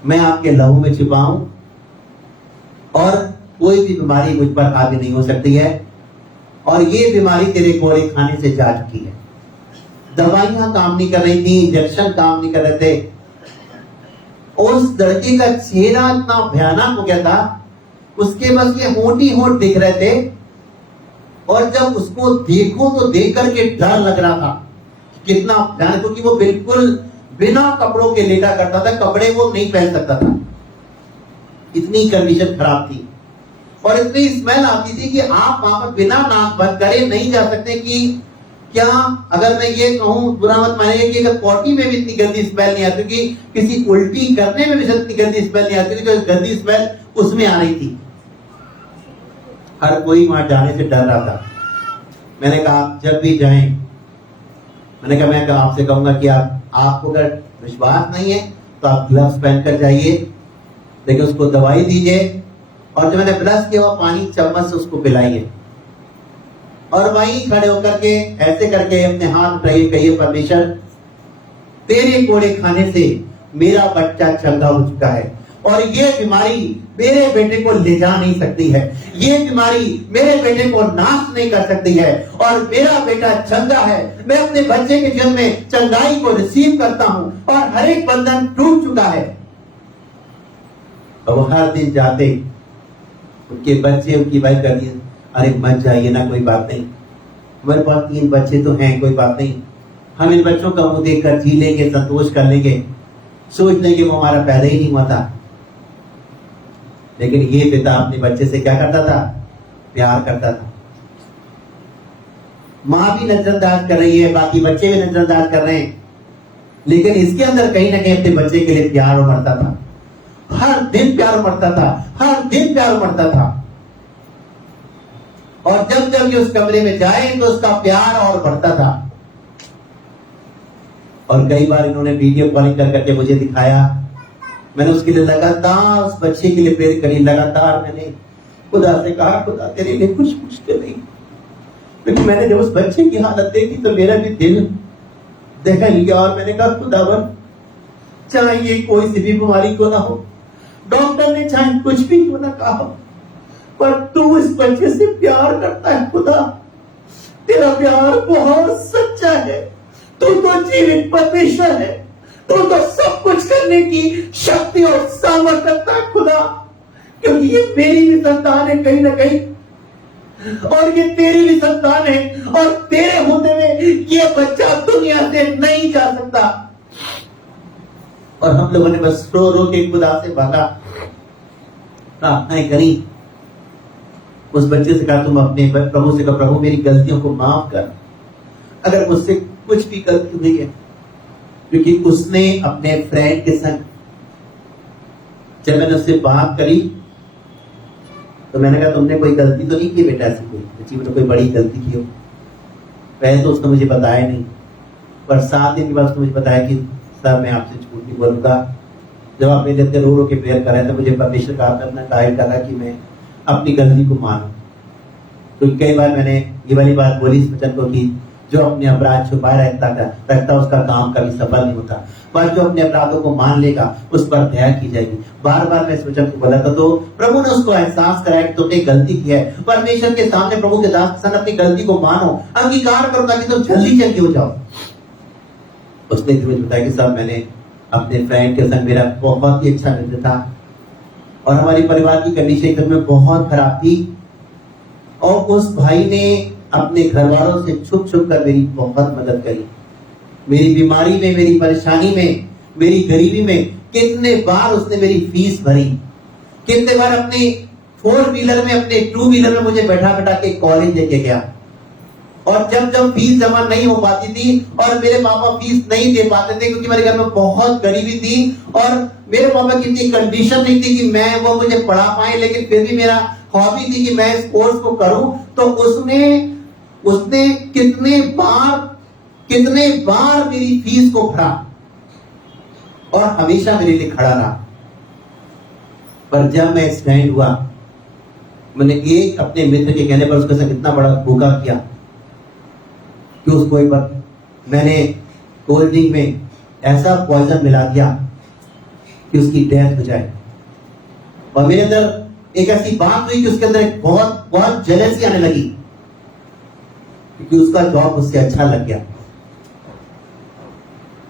मैं आपके लहू में छिपा हूं और कोई भी बीमारी मुझ पर हावी नहीं हो सकती है, और ये बीमारी तेरे कोड़े खाने से जा चुकी है। दवाइयां काम नहीं कर रही थी, इंजेक्शन काम नहीं कर रहे थे। उस लड़के का चेहरा इतना भयानक हो गया था, उसके बस ये होंठ ही होंठ दिख रहे थे, और जब उसको देखो तो देख करके डर लग रहा था कितना भयानक, क्योंकि वो बिल्कुल बिना कपड़ों के लेटा करता था, कपड़े वो नहीं पहन सकता था, इतनी कंडीशन खराब थी। और इतनी स्मेल आती थी कि आप वहां पर बिना नाक बंद करे नहीं जा सकते। कि क्या अगर मैं ये कहूं, बुरा मत मानिए, कि अगर पॉटी में भी इतनी गंदी स्मेल नहीं आती, कि किसी उल्टी करने में भी इतनी गंदी स्मेल नहीं आती थी, तो गंदी स्मेल उसमें आ रही थी। हर कोई वहां जाने से डर रहा था। मैंने कहा जब भी जाएं, मैंने कहा मैं आपसे कहूंगा कि आपको अगर विश्वास नहीं है तो आप ग्लव्स पहनकर जाइए, लेकिन उसको दवाई दीजिए, और जब मैंने ब्रश किया वो पानी चम्मच से उसको पिलाइए, और वहीं खड़े होकर के ऐसे करके अपने हाथ उठाइए, कहिए परमेश्वर तेरे कोड़े खाने से मेरा बच्चा चंगा हो चुका है, और ये बीमारी मेरे बेटे को ले जा नहीं सकती है, ये बीमारी मेरे बेटे को नाश नहीं कर सकती है, और मेरा बेटा चंगा है। मैं अपने बच्चे के जन्म में चंगाई को रिसीव करता हूं, और हर एक बंधन टूट चुका है। और वो हर दिन जाते, उनके बच्चे, उनकी वाइफ कहती है अरे मत जाइए ना, कोई बात नहीं, हमारे पास 3 बच्चे तो हैं, कोई बात नहीं, हम इन बच्चों का मुंह देखकर जी लेंगे, संतोष कर लेंगे, सोच लेंगे वो हमारा पैदा ही नहीं हुआ था। लेकिन ये पिता अपने बच्चे से क्या करता था? प्यार करता था। माँ भी नजरअंदाज कर रही है, बाकी बच्चे भी नजरअंदाज कर रहे हैं, लेकिन इसके अंदर कहीं ना कहीं अपने बच्चे के लिए प्यार उमड़ता था। हर दिन प्यार उमड़ता था, हर दिन प्यार उमड़ता था। और जब जब ये उस कमरे में जाए तो उसका प्यार और बढ़ता था। और कई बार इन्होंने वीडियो कॉलिंग कर करके मुझे दिखाया, मैंने उसके लिए लगातार, उस बच्चे के लिए प्रेयर करी, लगातार मैंने खुदा से कहा खुदा तेरे लिए कुछ मुश्किल नहीं। क्योंकि मैंने जब उस बच्चे की हालत देखी तो मेरा भी दिल दहल गया, और मैंने कहा खुदावन चाहे ये कोई सी भी बीमारी को ना हो, डॉक्टर ने चाहे कुछ भी क्यों ना कहा हो, पर तू इस बच्चे से प्यार करता है खुदा, तेरा प्यार बहुत सच्चा है, तू तो जीवित परमेश्वर है, तू तो सब कुछ करने की शक्ति और सामर्थ्य रखता है खुदा। क्योंकि ये मेरी भी संतान है कहीं ना कहीं, और ये तेरी भी संतान है, और तेरे होते हुए ये बच्चा दुनिया से नहीं जा सकता। और हम लोगों ने बस रो रो के खुदा से मांगा, प्रार्थनाएं करी, उस बच्चे से कहा तुम अपने प्रभु से कहा प्रभु मेरी गलतियों को माफ कर, अगर मुझसे कुछ भी गलती हुई है। क्योंकि उसने अपने फ्रेंड के संग, जब मैंने उससे बात करी तो मैंने कहा तुमने कोई गलती तो नहीं की बेटा, ऐसी कोई जीवन में कोई बड़ी गलती की हो? पहले तो उसने मुझे बताया नहीं, पर 7 दिन के बाद उसने मुझे बताया कि सर मैं आपसे झूठ नहीं बोलूंगा, जब आप मेरे लिए रो रो के प्रेयर कर रहे थे मुझे परमेश्वर का करना गाइड करा कि मैं अपनी गलती को मानूं। तो कई बार मैंने ये वाली बात बोली इस वचन को कि जो अपने अपराध छुपाए रखता उसका काम कभी सफल नहीं होता। पर जो अपने अपराधों को मान लेगा उस पर दया की जाएगी। बार बार मैं इस वचन को बोला था, तो प्रभु ने उसको एहसास कराया कि तुमने गलती की है। परमेश्वर के सामने प्रभु के दास के सामने अपनी गलती को मानो, अंगीकार करो, ताकि तुम जल्दी जल्दी हो जाओ। उसने मुझे बताया कि साहब मैंने अपने फ्रेंड के संग, मेरा बहुत ही अच्छा मित्र था और हमारे परिवार की कंडीशन में बहुत खराब थी, और उस भाई ने अपने घर वालों से छुप छुप कर मेरी बहुत मदद करी। मेरी बीमारी में, मेरी परेशानी में, मेरी गरीबी में कितने बार उसने मेरी फीस भरी, कितने बार अपने 4 व्हीलर में, अपने 2 व्हीलर में मुझे बैठा बैठा के कॉलेज लेके गया। और जब जब फीस जमा नहीं हो पाती थी और मेरे पापा फीस नहीं दे पाते थे, क्योंकि मेरे घर में बहुत गरीबी थी और मेरे पापा की इतनी कंडीशन नहीं थी कि मैं वो मुझे पढ़ा पाए, लेकिन फिर भी मेरा हॉबी थी कि मैं इस कोर्स को करूं, तो उसने कितने बार मेरी फीस को भरा और हमेशा मेरे लिए खड़ा रहा। पर जब मैं स्टैंड हुआ, मैंने एक अपने मित्र के कहने पर उसके साथ इतना बड़ा धोखा किया कि उसको एक बार मैंने कोल्ड ड्रिंक में ऐसा पॉइजन मिला दिया कि उसकी डेथ हो जाए। और मेरे अंदर एक ऐसी बात हुई कि उसके अंदर एक बहुत बहुत जेलसी आने लगी, क्योंकि उसका जॉब उससे अच्छा लग गया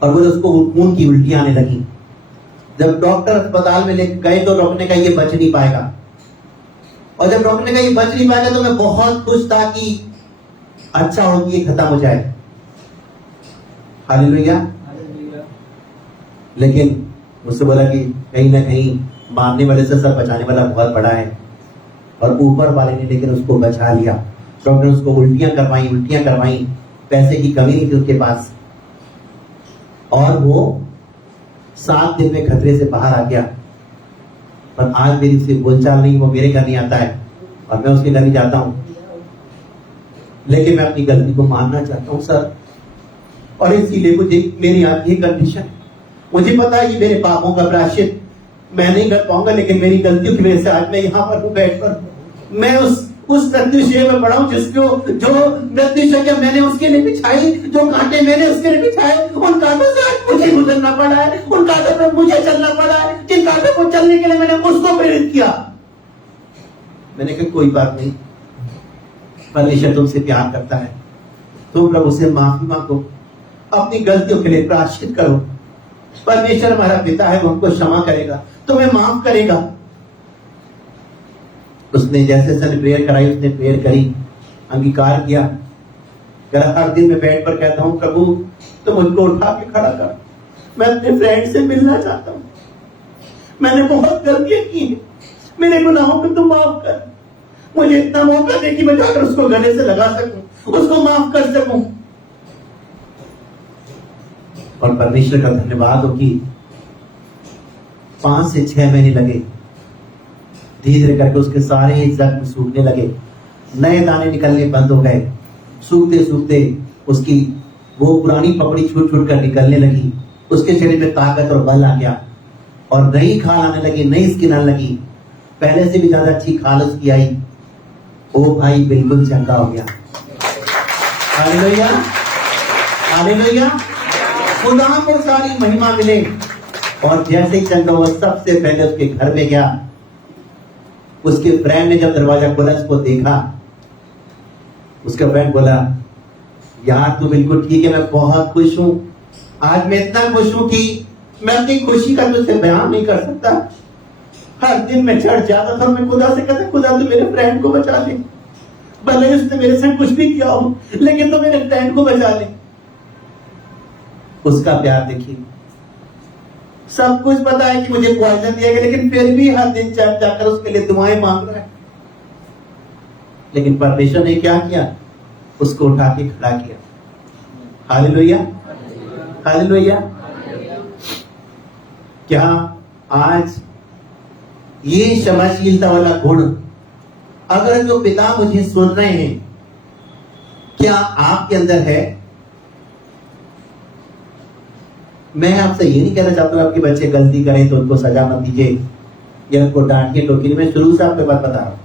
और वो उसको खून की उल्टियां आने लगी। जब डॉक्टर अस्पताल में लेकर गए तो डॉक्टर ने कहा ये बच नहीं पाएगा, और जब डॉक्टर ने कहा ये बच नहीं पाएगा तो मैं बहुत खुश था कि अच्छा हो कि ये खत्म हो जाए। हालेलुया। लेकिन मुझसे बोला कि कहीं ना कहीं मारने वाले से सब बचाने वाला बहुत बड़ा है, और ऊपर वाले ने लेकिन उसको बचा लिया। डॉक्टर ने उसको उल्टियां करवाई, पैसे की कमी नहीं थी उसके पास, और वो 7 दिन में खतरे से बाहर आ गया। पर आज मेरी उससे बोलचाल नहीं, वो मेरे घर नहीं आता है और मैं उसके घर नहीं जाता हूं, लेकिन मैं अपनी गलती को मानना चाहता हूं सर। और इसीलिए मुझे मेरी आज ये कंडीशन, मुझे पता है ये मेरे पापों का प्रायश्चित मैं नहीं कर पाऊंगा, लेकिन मेरी गलतियों की वजह से आज मैं यहाँ पर हूँ बैठ कर। मैं उस मृत्युशैया में पड़ा हूँ जो मृत्युशैया मैंने उसके लिए बिछाई, जो कांटे मैंने उसके लिए बिछाए, उन कांटों से आज मुझे गुजरना पड़ा है, उन कांटों पर मुझे चलना पड़ा है, जिन कांटों को चलने के लिए मैंने उसको प्रेरित किया। मैंने कहा कोई बात नहीं, परमेश्वर तुमसे प्यार करता है, तुम प्रभु से माफी मांगो, अपनी गलतियों के लिए प्रायश्चित करो। परमेश्वर हमारा पिता है, वो हमको क्षमा करेगा, तुम्हें माफ करेगा। उसने जैसे सर प्रेयर कराई, उसने प्रेयर करी, अंगीकार किया। हर दिन मैं बेड पर कहता हूँ प्रभु तुम मुझको उठा के खड़ा कर, मैं अपने फ्रेंड से मिलना चाहता हूँ, मैंने बहुत गलतियां की है, मेरे गुनाहों को तुम माफ कर, मुझे इतना मौका दे कि मैं जाकर उसको गले से लगा सकूं, उसको माफ कर सकूं। और परमेश्वर का धन्यवाद हो कि 5 से 6 महीने लगे, धीरे धीरे करके उसके सारे जख्म सूखने लगे, नए दाने निकलने बंद हो गए। सूखते सूखते उसकी वो पुरानी पपड़ी छूट छूट कर निकलने लगी, उसके शरीर में ताकत और बल आ गया, और नई खाल आने लगी, नई स्किन आने लगी, पहले से भी ज्यादा अच्छी खाल उसकी आई। ओ भाई बिल्कुल चंगा हो गया। हालेलुया, हालेलुया, खुदा को सारी महिमा मिले। और जैसे ही चंगा हुआ, सबसे पहले उसके घर में गया। उसके फ्रेंड ने जब दरवाजा खोला, उसको देखा, उसका फ्रेंड बोला यार तू बिल्कुल ठीक है, मैं बहुत खुश हूं, आज मैं इतना खुश हूं कि मैं अपनी खुशी का तुझसे बयान नहीं कर सकता। हर दिन मैं चढ़ जाता था, मैं खुदा से कहता खुदा तू मेरे फ्रेंड को बचा ले, भले उसने मेरे से कुछ भी किया हो, लेकिन तो मेरे फ्रेंड को बचा ले। उसका प्यार देखिए, सब कुछ पता है कि मुझे पॉइजन दिया गया, लेकिन फिर भी हर दिन चढ़ जाकर उसके लिए दुआएं मांग रहा है। लेकिन परमेश्वर ने क्या किया, उसको उठा के खड़ा किया। Hallelujah, hallelujah. क्या आज ये क्षमाशीलता वाला गुण अगर जो पिता मुझे सुन रहे हैं, क्या आपके अंदर है? मैं आपसे ये नहीं कहना चाहता हूं आपके बच्चे गलती करें तो उनको सजा मत दीजिए या उनको डांटिए टोकिए। मैं शुरू से आपको बात बता रहा हूं,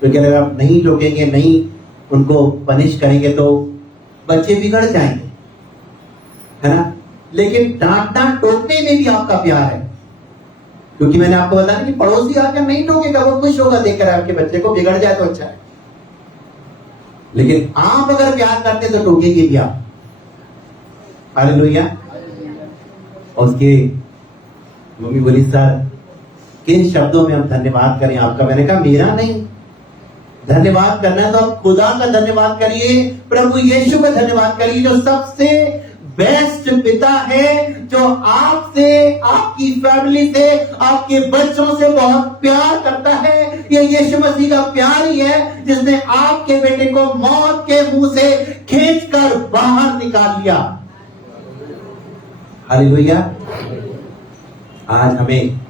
क्योंकि अगर आप नहीं टोकेंगे, नहीं उनको पनिश करेंगे तो बच्चे बिगड़ जाएंगे, है ना। लेकिन डांटना टोकने में भी आपका प्यार है। क्योंकि मैंने आपको बताया कि पड़ोसी आकर नहीं टोकेगा, वो खुश होगा देखकर आपके बच्चे को, बिगड़ जाए तो अच्छा है। लेकिन आप अगर प्यार करते तो टोकेंगे भी आप। हालेलुया। और उसके मम्मी बोली सर किन शब्दों में हम धन्यवाद करें आपका? मैंने कहा मेरा नहीं, धन्यवाद करना है तो आप खुदा का धन्यवाद करिए, प्रभु यीशु का धन्यवाद करिए, जो सबसे बेस्ट पिता है, जो आपसे, आपकी फैमिली से, आपके बच्चों से बहुत प्यार करता है। ये यीशु मसीह का प्यार ही है जिसने आपके बेटे को मौत के मुंह से खींचकर बाहर निकाल लिया। हालेलुया। आज हमें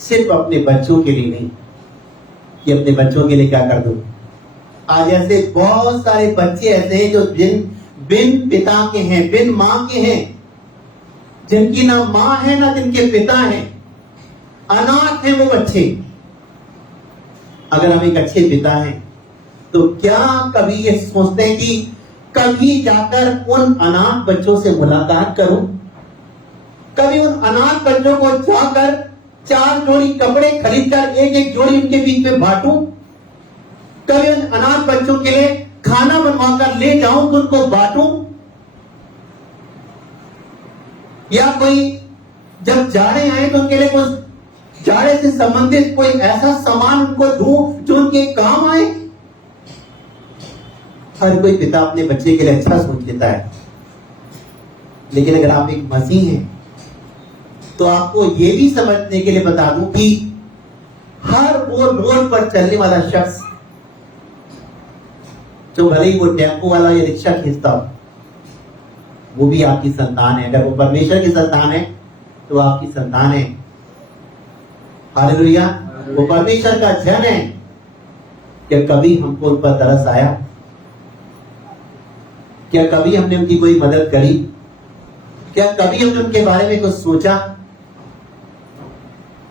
सिर्फ अपने बच्चों के लिए नहीं कि अपने बच्चों के लिए क्या कर दूं। आज ऐसे बहुत सारे बच्चे ऐसे हैं जो बिन पिता के हैं, बिन मां के हैं, जिनकी ना मां है ना जिनके पिता हैं, अनाथ हैं वो बच्चे। अगर हम एक अच्छे पिता हैं तो क्या कभी ये सोचते हैं कि कभी जाकर उन अनाथ बच्चों से मुलाकात करूं, कभी उन अनाथ बच्चों को जाकर 4 जोड़ी कपड़े खरीदकर एक एक जोड़ी उनके बीच में बांटूं, कभी उन अनाथ बच्चों के लिए खाना बनवाकर ले जाऊं तो उनको बांटूं, या कोई जब जाड़े आए तो उनके लिए कुछ जाड़े से संबंधित कोई ऐसा सामान उनको दूं जो उनके काम आए। हर कोई पिता अपने बच्चे के लिए अच्छा सोच लेता है, लेकिन अगर आप एक मसीह हैं तो आपको यह भी समझने के लिए बता दूं कि हर वो रोड पर चलने वाला शख्स, जो भले ही वो टेम्पो वाला या रिक्शा खींचता हो, वो भी आपकी संतान है। अगर वो परमेश्वर की संतान है तो आपकी संतान है। हालेलुया। वो परमेश्वर का जन है। क्या कभी हमको उन पर तरस आया? क्या कभी हमने उनकी कोई मदद करी? क्या कभी हमने उनके बारे में कुछ सोचा?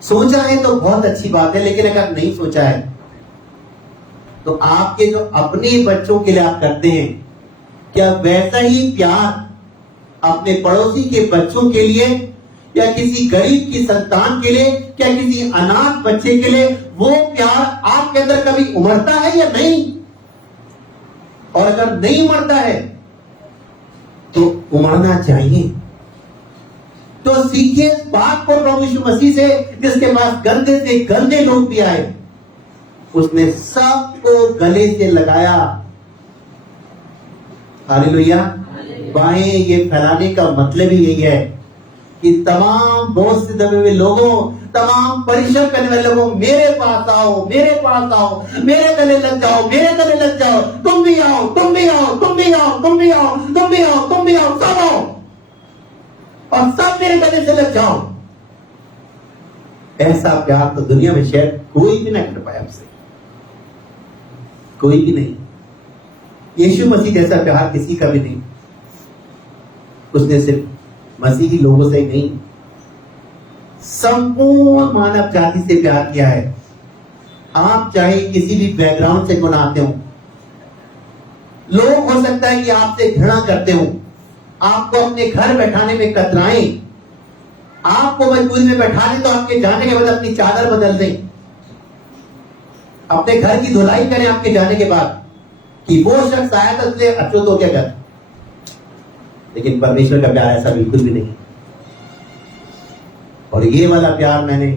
सोचा है तो बहुत अच्छी बात है, लेकिन अगर नहीं सोचा है तो आपके जो अपने बच्चों के लिए आप करते हैं, क्या वैसा ही प्यार अपने पड़ोसी के बच्चों के लिए, या किसी गरीब की संतान के लिए, क्या किसी अनाथ बच्चे के लिए, वो प्यार आपके अंदर कभी उमड़ता है या नहीं? और अगर नहीं उमड़ता है तो उमड़ना चाहिए। तो सीखिए इस बात को प्रभु यीशु मसीह से, जिसके पास गंदे से गंदे लोग भी आए, उसने सबको गले से लगाया। हालेलुया। बाएं ये फैलाने का मतलब ही यही है कि तमाम बोझ से दबे हुए लोगों, तमाम परिश्रम करने वाले लोगों, मेरे पास आओ, मेरे पास आओ, मेरे गले लग जाओ, मेरे गले लग जाओ, तुम भी आओ, तुम भी आओ, तुम भी आओ, तुम भी आओ, तुम भी आओ, तुम भी आओ, सब आओ और सब मेरे गले से लग जाओ। ऐसा प्यार तो दुनिया में शायद कोई भी ना कर पाया हमसे, कोई भी नहीं। यीशु मसीह जैसा प्यार किसी का भी नहीं। उसने सिर्फ मसीही लोगों से ही नहीं, संपूर्ण मानव जाति से प्यार किया है। आप चाहे किसी भी बैकग्राउंड से क्यों ना आते हो, लोग हो सकता है कि आपसे घृणा करते हो, आपको अपने घर बैठाने में कतराएं, आपको मजबूरी में बैठा लें तो आपके जाने के बाद अपनी चादर बदल दें, अपने घर की धुलाई करें आपके जाने के बाद कि वो शख्स आया था इसलिए अछूत हो गया घर। लेकिन परमेश्वर का प्यार ऐसा बिल्कुल भी नहीं। और ये वाला प्यार मैंने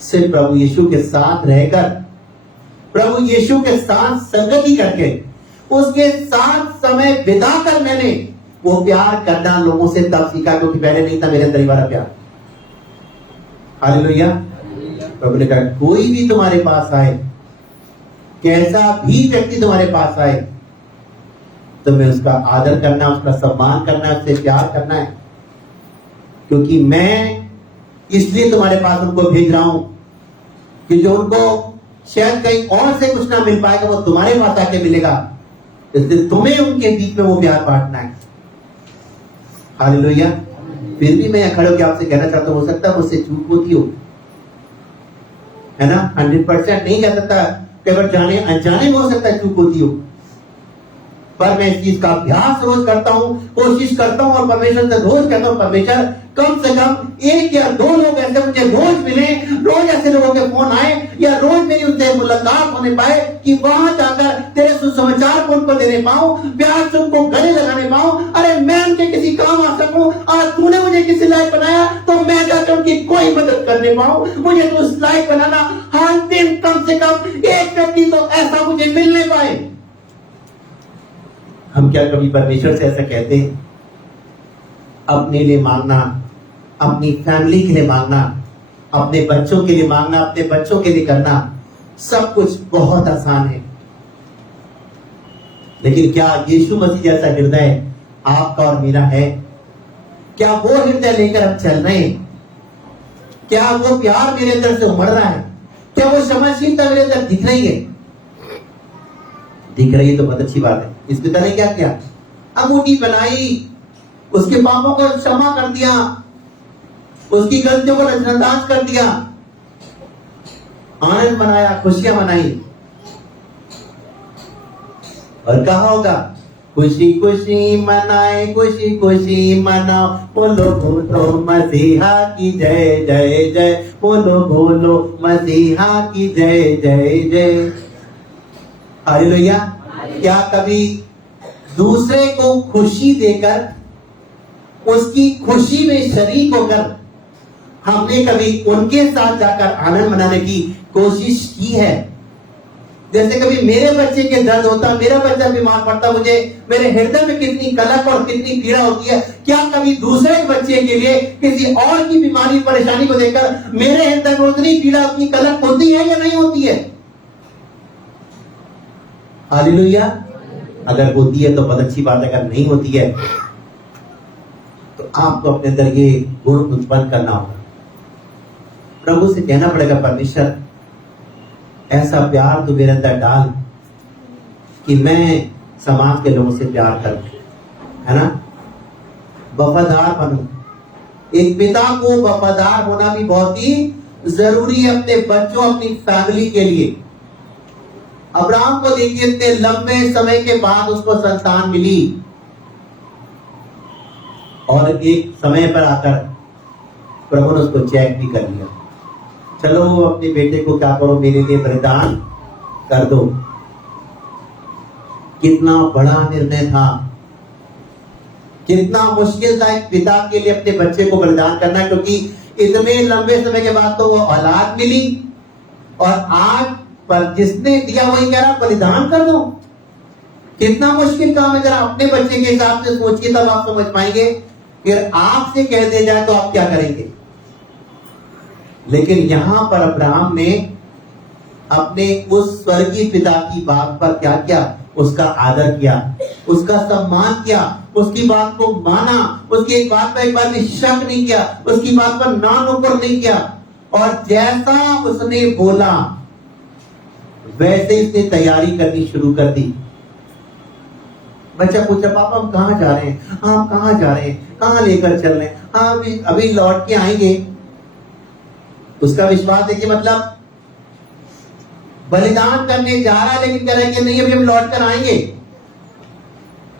सिर्फ प्रभु यीशु के साथ रहकर, प्रभु यीशु के साथ संगति करके, उसके साथ समय बिताकर मैंने वो प्यार करना लोगों से तब सीखा, क्योंकि पहले नहीं था मेरे अंदर ये वाला प्यार। हालेलुया। प्रभु ने कहा कोई भी तुम्हारे पास आए, कैसा भी व्यक्ति तुम्हारे पास आए, तुम्हें उसका आदर करना, उसका सम्मान करना, उससे प्यार करना है, क्योंकि मैं इसलिए तुम्हारे पास उनको भेज रहा हूं कि जो उनको शायद कहीं और से कुछ ना मिल पाएगा वो तुम्हारे पास आके मिलेगा, इसलिए तुम्हें उनके बीच में वो प्यार बांटना है। हालेलुया। फिर भी मैं खड़े होकर आपसे कहना चाहता हूं, हो सकता है मुझसे चूक होती हो, है ना, 100% नहीं कह सकता, कई बार जाने अनजाने में हो सकता है चूक होती हो, पर मैं इस चीज का अभ्यास रोज करता हूँ, कोशिश करता हूँ और परमेश्वर से रोज कहता हूँ, परमेश्वर कम से कम 1 या 2 लोग ऐसे मुझे रोज मिले, रोज ऐसे लोगों के फोन आए या रोज मेरी उनसे मुलाकात होने पाए कि वहां जाकर तेरे सुसमाचार को उनको देने पाऊं, प्यार से उनको गले लगाने पाऊं। अरे मैं उनके किसी काम आ सकूं, आज तूने मुझे किसी लायक बनाया तो मैं जाकर उनकी कोई मदद करने पाऊं। मुझे तो उस लायक बनाना, हर दिन कम से कम 1 व्यक्ति तो ऐसा मुझे मिलने पाए। हम क्या कभी परमेश्वर से ऐसा कहते हैं? अपने लिए मांगना, अपनी फैमिली के लिए मांगना, अपने बच्चों के लिए मांगना, अपने बच्चों के लिए करना, सब कुछ बहुत आसान है। लेकिन क्या यीशु मसीह जैसा हृदय आपका और मेरा है? क्या वो हृदय लेकर हम चल रहे हैं? क्या वो प्यार मेरे अंदर से उमड़ रहा है? क्या वो क्षमाशीलता मेरे अंदर दिख रही है? दिख रही है तो बहुत अच्छी बात है। इस पिता ने क्या किया? अंगूठी बनाई, उसके पापों को क्षमा कर दिया, उसकी गलतियों को नजरअंदाज कर दिया, आनंद मनाया, खुशियां मनाई और कहा होगा खुशी खुशी मनाए, खुशी खुशी मनाओ, बोलो बोलो मसीहा की जय जय जय, बोलो बोलो मसीहा की जय जय जय। हालेलुया। क्या कभी दूसरे को खुशी देकर, उसकी खुशी में शरीक होकर हमने कभी उनके साथ जाकर आनंद मनाने की कोशिश की है? जैसे कभी मेरे बच्चे के दर्द होता, मेरा बच्चा बीमार पड़ता, मुझे मेरे हृदय में कितनी कलक और कितनी पीड़ा होती है। क्या कभी दूसरे बच्चे के लिए किसी और की बीमारी परेशानी को देखकर मेरे हृदय में उतनी पीड़ा, उतनी कलक होती है या नहीं होती है? हालेलुया। अगर होती है तो बहुत अच्छी बात है, अगर नहीं होती है तो आपको अपने अंदर ये गुण उत्पन्न करना होगा। प्रभु से कहना पड़ेगा, परमेश्वर ऐसा प्यार तो मेरे अंदर डाल कि मैं समाज के लोगों से प्यार करूं, है ना, वफादार बनूं। एक पिता को वफादार होना भी बहुत ही जरूरी है अपने बच्चों, अपनी फैमिली के लिए। अब्राहम को देखिए, इतने लंबे समय के बाद उसको संतान मिली और एक समय पर आकर प्रभु ने उसको चेक भी कर लिया, चलो अपने बेटे को क्या करो, मेरे लिए बलिदान कर दो। कितना बड़ा निर्णय था, कितना मुश्किल था एक पिता के लिए अपने बच्चे को बलिदान करना, क्योंकि इतने लंबे समय के बाद तो वो औलाद मिली और आज पर जिसने दिया वही कह रहा बलिदान कर दो। कितना मुश्किल काम है, जरा अपने बच्चे के हिसाब से सोचिए, तब आप समझ पाएंगे। फिर आपसे कह दिया जाए तो आप क्या करेंगे? लेकिन यहां पर अब्राहम ने अपने उस स्वर्गीय पिता की बात पर क्या किया? उसका आदर किया, उसका सम्मान किया, उसकी बात को माना, उसकी एक बात पर एक बार भी शक नहीं किया, उसकी बात पर ना नुक्कड़ नहीं किया। और जैसा उसने बोला वैसे इसने तैयारी करनी शुरू कर दी। बच्चा पूछा, पापा हम कहाँ जा रहे हैं? हम कहाँ जा रहे हैं? कहाँ लेकर चल रहे हैं? हाँ अभी लौट के आएंगे। उसका विश्वास है कि मतलब बलिदान करने जा रहा है, लेकिन कह रहा है कि नहीं अभी हम लौट कर आएंगे,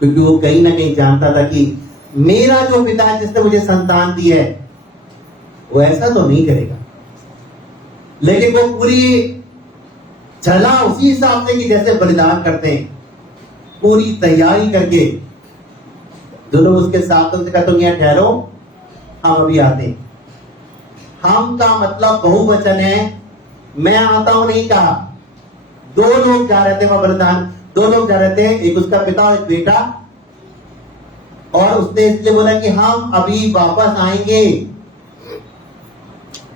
क्योंकि वो कहीं ना कहीं जानता था कि मेरा जो पिता है जिसने मुझे संतान दी है वो ऐसा तो नहीं करेगा। लेकिन वो पूरी चला उसी हिसाब से कि जैसे बलिदान करते हैं, पूरी तैयारी करके। जो लोग उसके साथ उनसे कहते हैं, यहाँ ठहरो, हम अभी आते हैं। हम का मतलब बहुवचन है, मैं आता हूं नहीं कहा। 2 लोग जा रहे थे वहां बलिदान, 2 लोग जा रहे थे, एक उसका पिता और एक बेटा। और उसने इसलिए बोला कि हम अभी वापस आएंगे,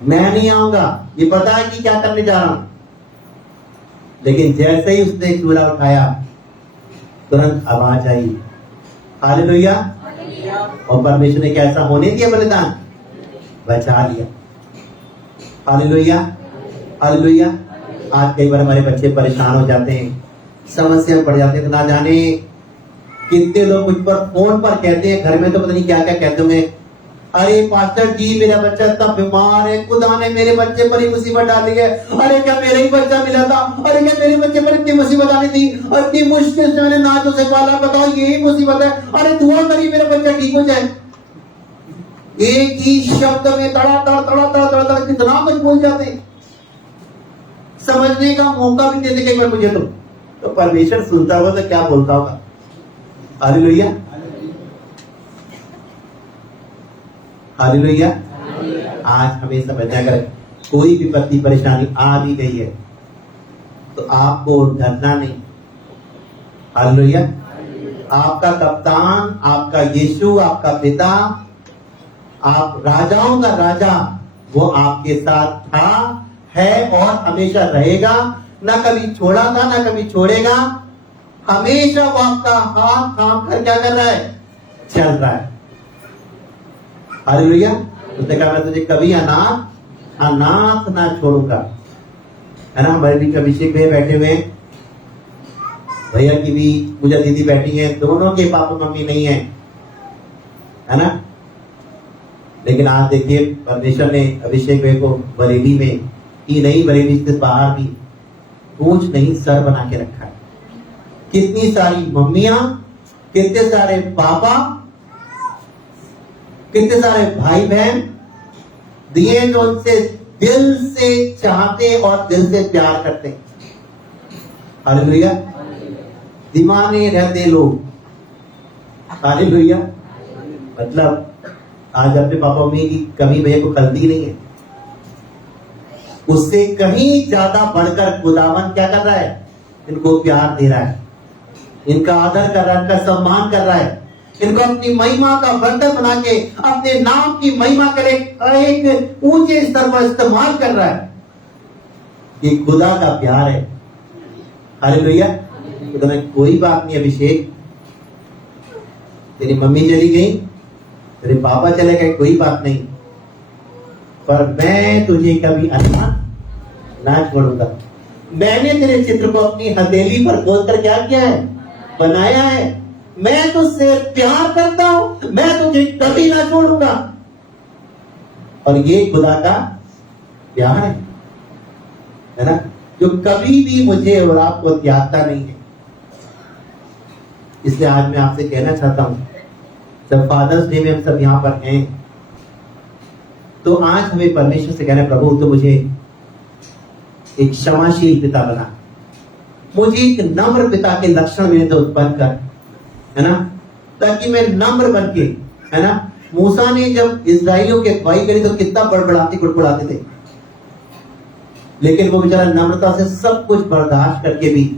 मैं नहीं आऊंगा, ये पता है कि क्या करने जा रहा हूं। लेकिन जैसे ही उसने चूल्हा उठाया तुरंत आवाज आई, हालेलुया। और परमेश्वर ने क्या ऐसा होने दिया? बलिदान बचा लिया। Hallelujah, hallelujah. आज कई बार हमारे बच्चे परेशान हो जाते हैं, समस्या में पड़ जाते हैं, तो ना जाने कितने लोग मुझ पर फोन पर कहते हैं, घर में तो पता नहीं क्या क्या कहते होंगे, अरे पास्टर जी मेरा बच्चा इतना बीमार है, खुदा ने मेरे बच्चे पर ही मुसीबत डाली है। अरे क्या मेरा ही बच्चा मिला था? अरे क्या मेरे बच्चे पर इतनी मुसीबत आनी थी? इतनी मुश्किल से मैंने नाच उसे पाला, बताओ यही मुसीबत है। अरे दुआ करिए मेरा बच्चा ठीक हो जाए। एक ही शब्द में तड़ा तड़ा तड़ा तड़ा तड़ा तड़ा कितना कुछ बोल जाते हैं, समझने का मौका भी देते कई बार मुझे तो परमेश्वर सुनता होगा तो क्या बोलता होगा। Hallelujah, hallelujah. आज हमें समझना, अगर कोई विपत्ति परेशानी आ भी गई है तो आपको डरना नहीं। हालेलुया। आपका कप्तान, आपका यीशु, आपका पिता, आप राजाओं का राजा, वो आपके साथ था, है और हमेशा रहेगा। ना कभी छोड़ा था, ना कभी छोड़ेगा। हमेशा वो आपका हाथ थाम कर क्या कर रहा है? चल रहा है। हालेलुया। उसने कहा मैं तुझे कभी अनाथ ना छोड़ूंगा। है ना। हमारे बीच अभिषेक भैया बैठे हुए हैं, भैया की भी पूजा दीदी बैठी है, दोनों के पापा मम्मी नहीं है ना। लेकिन आज देखिए परमेश्वर ने अभिषेक भैया को बरेली में ही नहीं, बरेली से बाहर भी पूछ नहीं सर बना के रखा है। कितनी सारी मम्मियां, कितने सारे पापा, कितने सारे भाई बहन दिए जो उनसे दिल से चाहते और दिल से प्यार करते हैं। हालेलुया। दीवाने रहते लोग। हालेलुया। मतलब आज अपने पापा मम्मी की कमी भैया को खलती नहीं है, उससे कहीं ज्यादा बढ़कर खुदावन क्या कर रहा है? इनको प्यार दे रहा है, इनका आदर कर रहा है, इनका सम्मान कर रहा है, इनको अपनी महिमा का बर्तन बना के अपने नाम की महिमा के लिए एक ऊंचे स्तर पर इस्तेमाल कर रहा है। ये खुदा का प्यार है। हालेलुया। तो कोई बात नहीं अभिषेक, तेरी मम्मी चली गई, तेरे पापा चले गए, कोई बात नहीं, पर मैं तुझे कभी अनाथ ना छोड़ूंगा। मैंने तेरे चित्र को अपनी हथेली पर खोलकर क्या किया है? बनाया है। मैं तुझसे प्यार करता हूं, मैं तुझे कभी ना छोड़ूंगा। और ये खुदा का प्यार है ना, जो कभी भी मुझे और आपको त्यागता नहीं है। इसलिए आज मैं आपसे कहना चाहता हूं, जब फादर्स डे में हम सब यहां पर हैं, तो आज हमें परमेश्वर से कहना, प्रभु तो मुझे एक क्षमाशील पिता बना, मुझे एक नम्र पिता के लक्षण मेरे तो उत्पन्न कर, है ना, ताकि मैं नम्र बन के, है ना। मूसा ने जब इस्राएलियों की अगुवाई करी तो कितना बड़बड़ाते गुड़गुड़ाते थे, लेकिन वो बेचारा नम्रता से सब कुछ बर्दाश्त करके भी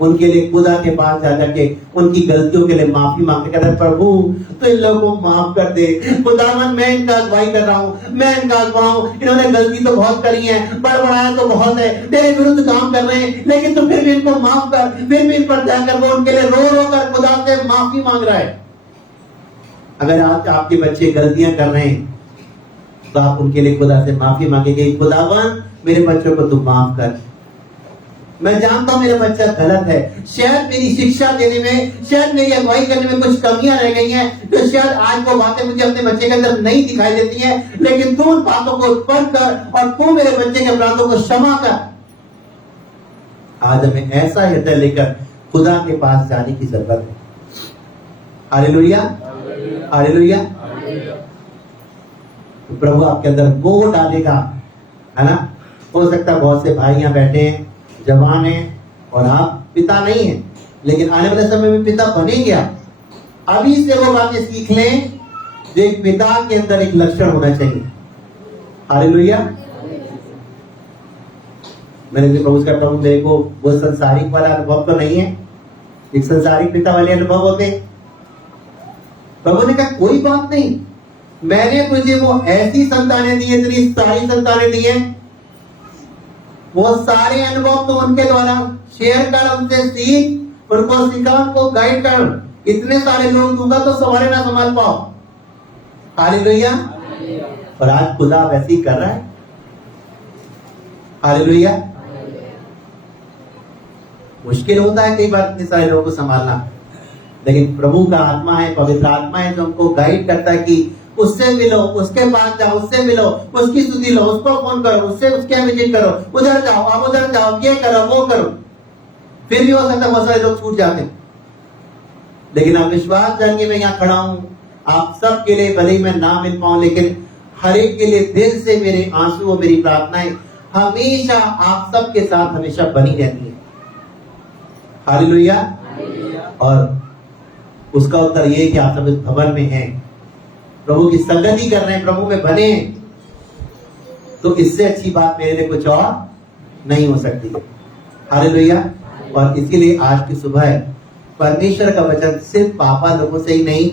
उनके लिए खुदा के पास जा करके उनकी गलतियों के लिए माफी मांगते, कहते प्रभु तो इन लोगों को माफ कर दे। खुदावन मैं इनका अगुवाई कर रहा हूँ, मैं इनका अगुवा हूँ, इन्होंने गलती तो बहुत करी है, बड़बड़ाया तो बहुत है, तेरे विरुद्ध काम कर रहे हैं, लेकिन तू फिर भी इनको माफ कर, फिर भी इन पर दया कर। वो उनके लिए रो रो कर खुदा से माफी मांग रहा है। अगर आज आपके बच्चे गलतियां कर रहे हैं तो आप उनके लिए खुदा से माफी मांगेंगे, खुदावन मेरे बच्चों को तू माफ कर। मैं जानता हूं मेरा बच्चा गलत है, शायद मेरी शिक्षा देने में, शायद मेरी अगुवाई करने में कुछ कमियां रह गई हैं, तो शायद आज वो बातें मुझे अपने बच्चे के अंदर नहीं दिखाई देती हैं, लेकिन तू उन बातों को उत्पन्न कर और तू मेरे बच्चे के अपराधों को क्षमा कर। आज हमें ऐसा हृदय लेकर खुदा के पास जाने की जरूरत है। Hallelujah, hallelujah. प्रभु आपके अंदर वो डालेगा, है ना। हो सकता है बहुत से भाई यहाँ बैठे हैं, जवान है, और आप पिता नहीं है, लेकिन आने वाले समय में पिता बनेंगे। अभी से वो बातें सीख लें जो एक पिता के अंदर एक लक्षण होना चाहिए। हालेलुया। मैंने भी प्रभु का, प्रभु मेरे को वो संसारिक वाला अनुभव तो नहीं है, एक संसारिक पिता वाले अनुभव होते। प्रभु ने कहा कोई बात नहीं, मैंने तुझे वो ऐसी संतानें दी है, तेरी सारी संतानें दी है, वो सारे अनुभव तो उनके द्वारा शेयर कर, उनसे सीख, उनको सिखा, उनको गाइड कर। इतने सारे लोग दूंगा तो संभाले ना संभाल पाओ। हालेलुया। और आज खुदा वैसे ही कर रहा है। हालेलुया। मुश्किल होता है कई बार इतने सारे लोगों को संभालना, लेकिन प्रभु का आत्मा है, पवित्र आत्मा है जो हमको गाइड करता है कि उससे मिलो, उसके पास जाओ, उससे मिलो, उसकी स्तुति लो, उसको फोन करो, उससे उसके विजिट करो, उधर जाओ, आप उधर जाओ, ये करो, वो करो। फिर भी हो सकता है बहुत सारे लोग छूट जाते हैं। लेकिन आप विश्वास जानिए, मैं यहाँ खड़ा हूं आप सबके लिए, भले ही मैं ना मिल पाऊं, लेकिन हर एक के लिए दिल से मेरे आंसू और मेरी प्रार्थनाएं हमेशा आप सबके साथ हमेशा बनी रहती है। हालेलुया। और उसका उत्तर ये है कि आप सब इस भवन में हैं, प्रभु की संगति कर रहे हैं, प्रभु में बने हैं, तो इससे अच्छी बात मेरे लिए कुछ और नहीं हो सकती है। हालेलुया। और इसके लिए आज की सुबह परमेश्वर का वचन सिर्फ पापा लोगों से ही नहीं,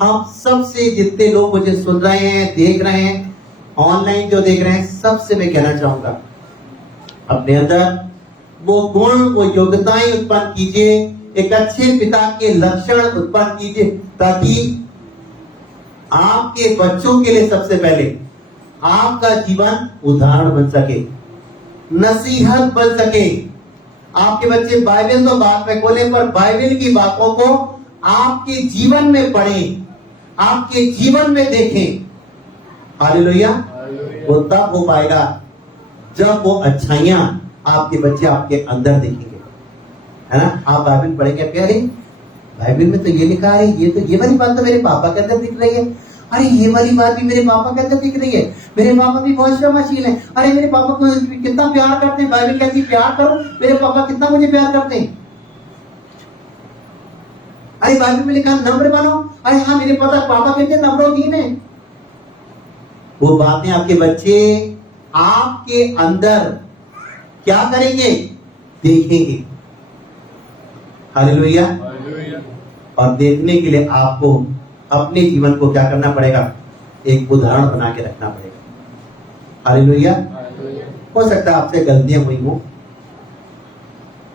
हम सबसे, जितने लोग मुझे सुन रहे हैं, देख रहे हैं, ऑनलाइन जो देख रहे हैं, सबसे मैं कहना चाहूंगा, अपने अंदर वो गुण, वो योग्यताएं उत्पन्न कीजिए, एक अच्छे पिता के लक्षण उत्पन्न कीजिए, ताकि आपके बच्चों के लिए सबसे पहले आपका जीवन उदाहरण बन सके, नसीहत बन सके। आपके बच्चे बाइबल तो बाद में खोलें, पर बाइबल की बातों को आपके जीवन में पढ़ें, आपके जीवन में देखें। हालेलुया। वो तब हो पाएगा जब वो अच्छाइयां आपके बच्चे आपके अंदर देखेंगे, है ना। आप बाइबल पढ़ेंगे, अरे बाइबल में तो ये लिखा है, ये वाली बात तो मेरे पापा के अंदर दिख रही है, अरे ये वाली बात भी मेरे पापा के अंदर दिख रही है, मेरे पापा भी बहुत क्षमाशील है, अरे मेरे पापा को कितना प्यार करते हैं, बाइबल कहती है प्यार करो, मेरे पापा कितना मुझे प्यार करते हैं। अरे बाइबल में लिखा नम्र बनो, अरे हाँ मेरे पापा कितने नम्रोदीन है। वो बातें आपके बच्चे आपके अंदर क्या करेंगे, देखेंगे। हालेलुया। और देखने के लिए आपको अपने जीवन को क्या करना पड़ेगा, एक उदाहरण बना के रखना पड़ेगा। हालेलुया। हो सकता है आपसे गलतियां हुई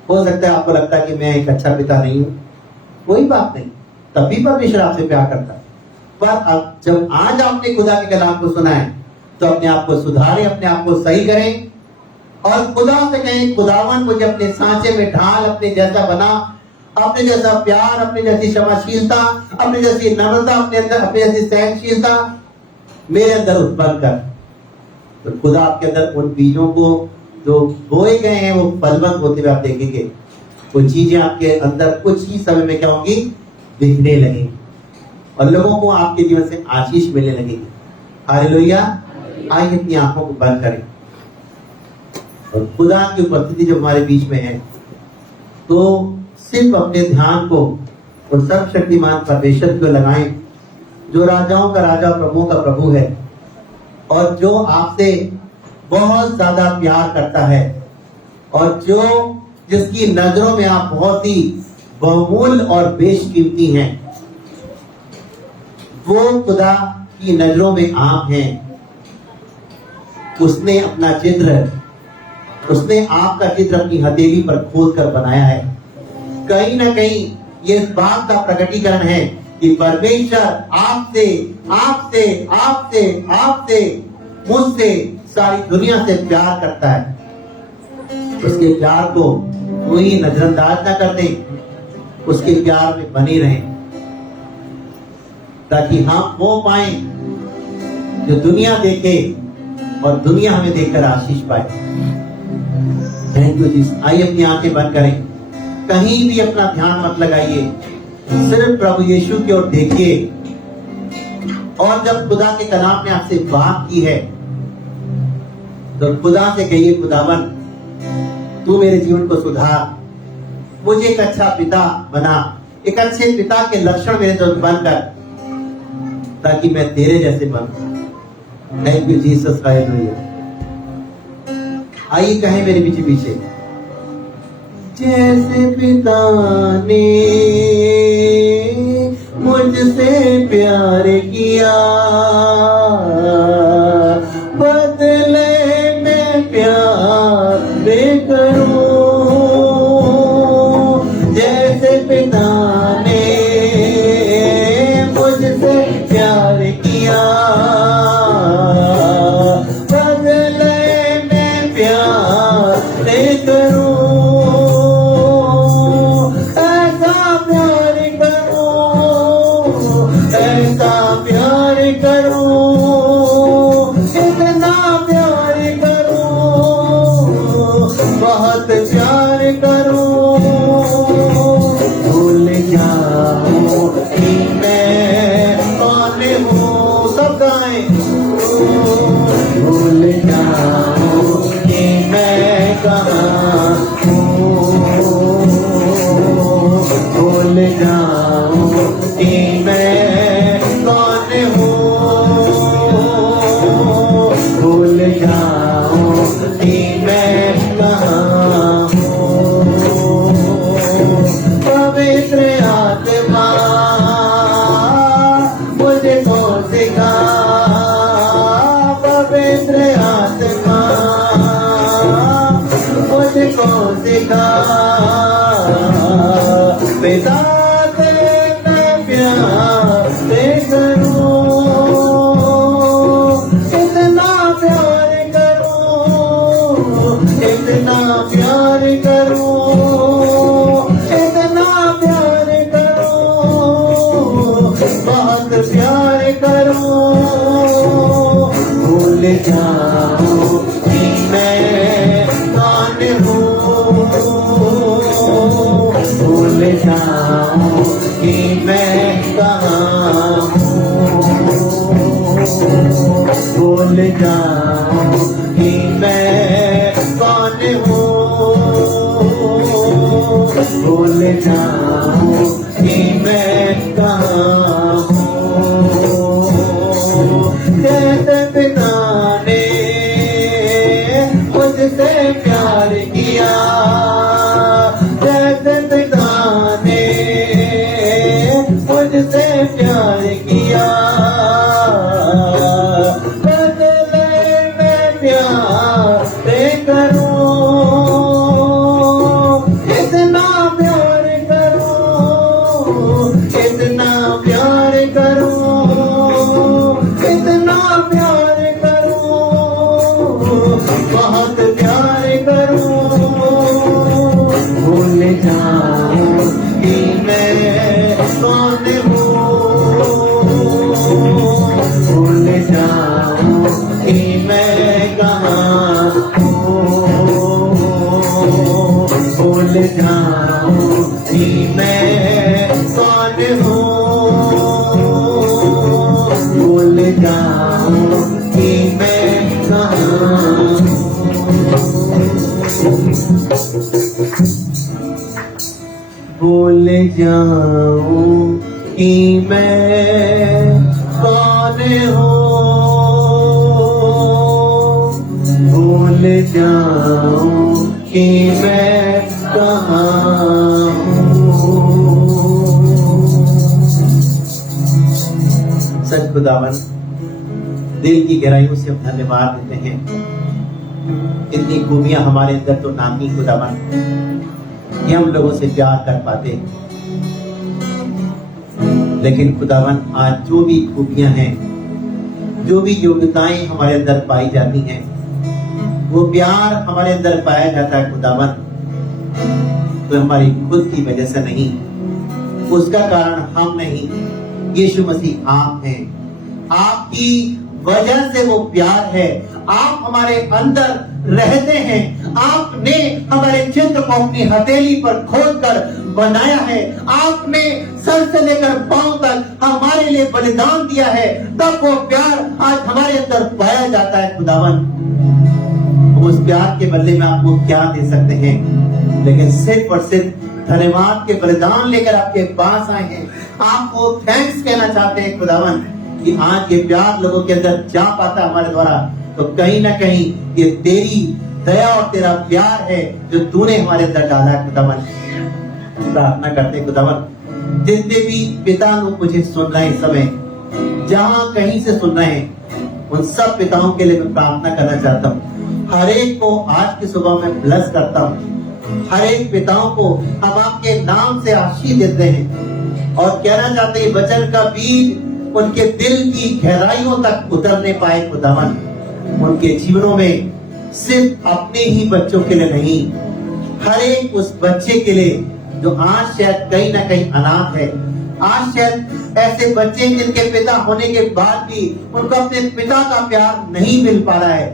हो सकता है आपको लगता है कि मैं एक अच्छा पिता नहीं हूं, कोई बात नहीं, तभी परमेश्वर आपसे प्यार करता है। पर अब जब आज आपने खुदा के कलाम को सुना है, तो अपने आप को सुधारें, अपने आप को सही करें, और खुदा से कहें, खुदावन मुझे अपने सांचे में ढाल, अपने जैसा बना, अपने जैसा प्यार, अपने जैसी क्षमाशीलता, अपने जैसी नम्रता, अपने अंदर अपने जैसी सहनशीलता मेरे अंदर उत्पन्न कर। तो खुदा आपके अंदर उन बीजों को जो बोए गए हैं वो फलवंत होते हुए आप देखेंगे। वो चीजें आपके अंदर कुछ ही समय में क्या होंगी, दिखने लगेंगी, और लोगों को आपके जीवन से आशीष मिलने लगेगी। हालेलुया। आइए अपनी आंखों को बंद करें, और खुदा की उपस्थिति जब हमारे बीच में है, तो सिर्फ अपने ध्यान को उन सर्वशक्तिमान परमेश्वर को लगाएं, जो राजाओं का राजा, प्रभुओं का प्रभु है, और जो आपसे बहुत ज्यादा प्यार करता है, और जिसकी नजरों में आप बहुत ही बहुमूल्य और बेशकीमती हैं। वो खुदा की नजरों में आप हैं। उसने अपना चित्र, उसने आपका चित्र अपनी हथेली पर खोद कर बनाया है। कहीं ना कहीं ये इस बात का प्रकटीकरण है कि परमेश्वर आपसे, आपसे, आपसे, आपसे, मुझसे, सारी दुनिया से प्यार करता है। उसके प्यार को कोई नजरअंदाज ना कर दे, उसके प्यार में बने रहें, ताकि हम वो पाए जो दुनिया देखे और दुनिया हमें देखकर आशीष पाए। Thank you Jesus. आइए अपनी आंखें बंद करें, कहीं भी अपना ध्यान मत लगाइए, सिर्फ प्रभु यीशु की ओर देखिए। और जब खुदा के कलाम ने आपसे बात की है, तो खुदा से कहिए, खुदावन तू मेरे जीवन को सुधार, मुझे एक अच्छा पिता बना, एक अच्छे पिता के लक्षण मेरे अंदर बनकर, ताकि मैं तेरे जैसे बनूं। Thank you Jesus. हालेलुया। आइए कहें मेरे पीछे पीछे, जैसे पिता ने मुझसे प्यार किया, बदले में प्यार दे करूं। जैसे पिता ने मुझसे प्यार किया, बदले में प्यार दे करूं। ऐसा प्यार बहुत प्यार करूं, भूल जाऊं कि मैं कौन हूँ। सब गाएं। भूल जाऊं कि मैं कहाँ हूँ, भूल जाऊं कि मैं कौन हूँ, भूल जाऊं कि मैं कहाँ हूँ। पवित्र आत्मा मुझको सिखा, पवित्र आत्मा मुझको सिखा, पिता से मैं प्यार से करूं, इतना प्यार करूं, इतना प्यार करूं, इतना प्यार करूं, बहुत प्यार करूं। भूल जाऊं कि मैं कौन हूँ, भूल जाऊं कि मैं कहाँ हूँ, भूल जाऊं कि मैं कौन हूँ, भूल जाऊं कि मैं कहाँ हूँ। जैसे पिता ने मुझसे प्यार किया, जैसे पिता ने मुझसे प्यार किया, बदले में प्यार से करूं, इतना प्यार करूं, इतना प्यार करूं, इतना प्यार करूं, बहुत प्यार करूं। भूल जाऊं कि मैं कौन हूँ, भूल जाऊं कि मैं कहाँ हूँ, भूल जाऊं कि मैं कौन हूँ, भूल जाऊं कि मैं कहाँ हूँ। भूल जाऊं कि मैं कौन हूँ, भूल जाऊं कि मैं कहाँ हूँ। सच खुदावन, दिल की गहराइयों से हम धन्यवाद देते हैं। इतनी खूबियां हमारे अंदर तो नामी खुदावन कि हम लोगों से प्यार कर पाते, लेकिन खुदावन आज जो भी खूबियां हैं, जो भी योग्यताएं हमारे अंदर पाई जाती हैं, वो प्यार हमारे अंदर पाया जाता है खुदावन, तो हमारी खुद की वजह से नहीं, उसका कारण हम नहीं, यीशु मसीह आप हैं। आपकी वजह से वो प्यार है। आप हमारे अंदर रहते हैं। आपने हमारे चित्र को अपनी हथेली पर खोदकर बनाया है। आपने सर से लेकर पांव तक हमारे लिए बलिदान दिया है, तब वो प्यार आज हमारे अंदर पाया जाता है खुदावन। उस प्यार के बदले में आपको क्या दे सकते हैं, लेकिन सिर्फ और सिर्फ धन्यवाद के बलिदान लेकर आपके पास आए हैं। आपको थैंक्स कहना चाहते हैं खुदावन कि आज ये प्यार लोगों के अंदर जा पाता है हमारे द्वारा, तो कहीं ना कहीं ये तेरी दया और तेरा प्यार है जो तूने हमारे अंदर डाला है खुदावन। प्रार्थना करते खुदावन, जितने भी पिता लोग मुझे सुन रहे हैं इस समय, जहां कहीं से सुन रहे हैं, उन सब पिताओं के लिए मैं प्रार्थना करना चाहता हूँ। हर एक को आज की सुबह में ब्लेस करता हूँ। हर एक पिताओं को हम आपके नाम से आशीष देते हैं और कहना चाहते हैं वचन का बीज उनके दिल की गहराइयों तक उतरने पाए खुदावन। उनके जीवनों में सिर्फ अपने ही बच्चों के लिए नहीं, हर एक उस बच्चे के लिए जो आज शायद कहीं ना कहीं अनाथ है, आज शायद ऐसे बच्चे जिनके पिता होने के बाद भी उनको अपने पिता का प्यार नहीं मिल पा रहा है,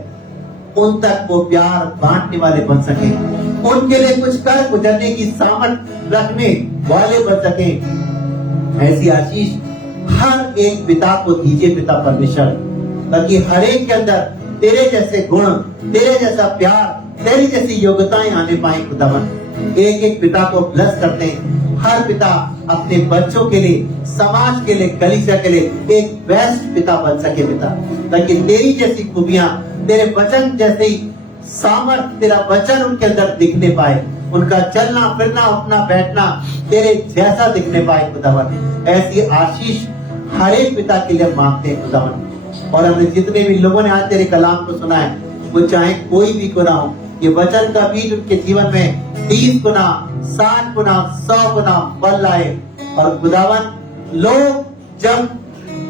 उन तक वो प्यार बांटने वाले बन सके, उनके लिए कुछ कर गुजरने की सामर्थ रखने वाले बन सके। ऐसी आशीष हर एक पिता को दीजिए पिता परमेश्वर, ताकि हर एक के अंदर तेरे जैसे गुण, तेरे जैसा प्यार, तेरी जैसी योग्यताएं आने पाए खुदावन। एक एक पिता को ब्लेस करते हैं। हर पिता अपने बच्चों के लिए, समाज के लिए, कलीसिया के लिए एक बेस्ट पिता बन सके पिता, ताकि तेरी जैसी खूबियां, तेरे वचन जैसी सामर्थ, तेरा वचन उनके अंदर दिखने पाए, उनका चलना फिरना उठना बैठना तेरे जैसा दिखने पाए खुदावन। ऐसी आशीष हर एक पिता के लिए मांगते हैं खुदावन। और हमने जितने भी लोगों ने आज तेरे कलाम को सुना है, वो चाहे कोई भी गुना हो, ये वचन का बीज उनके जीवन में 30 गुना, 60 गुना, 100 गुना फल लाए। और खुदावन, लोग जब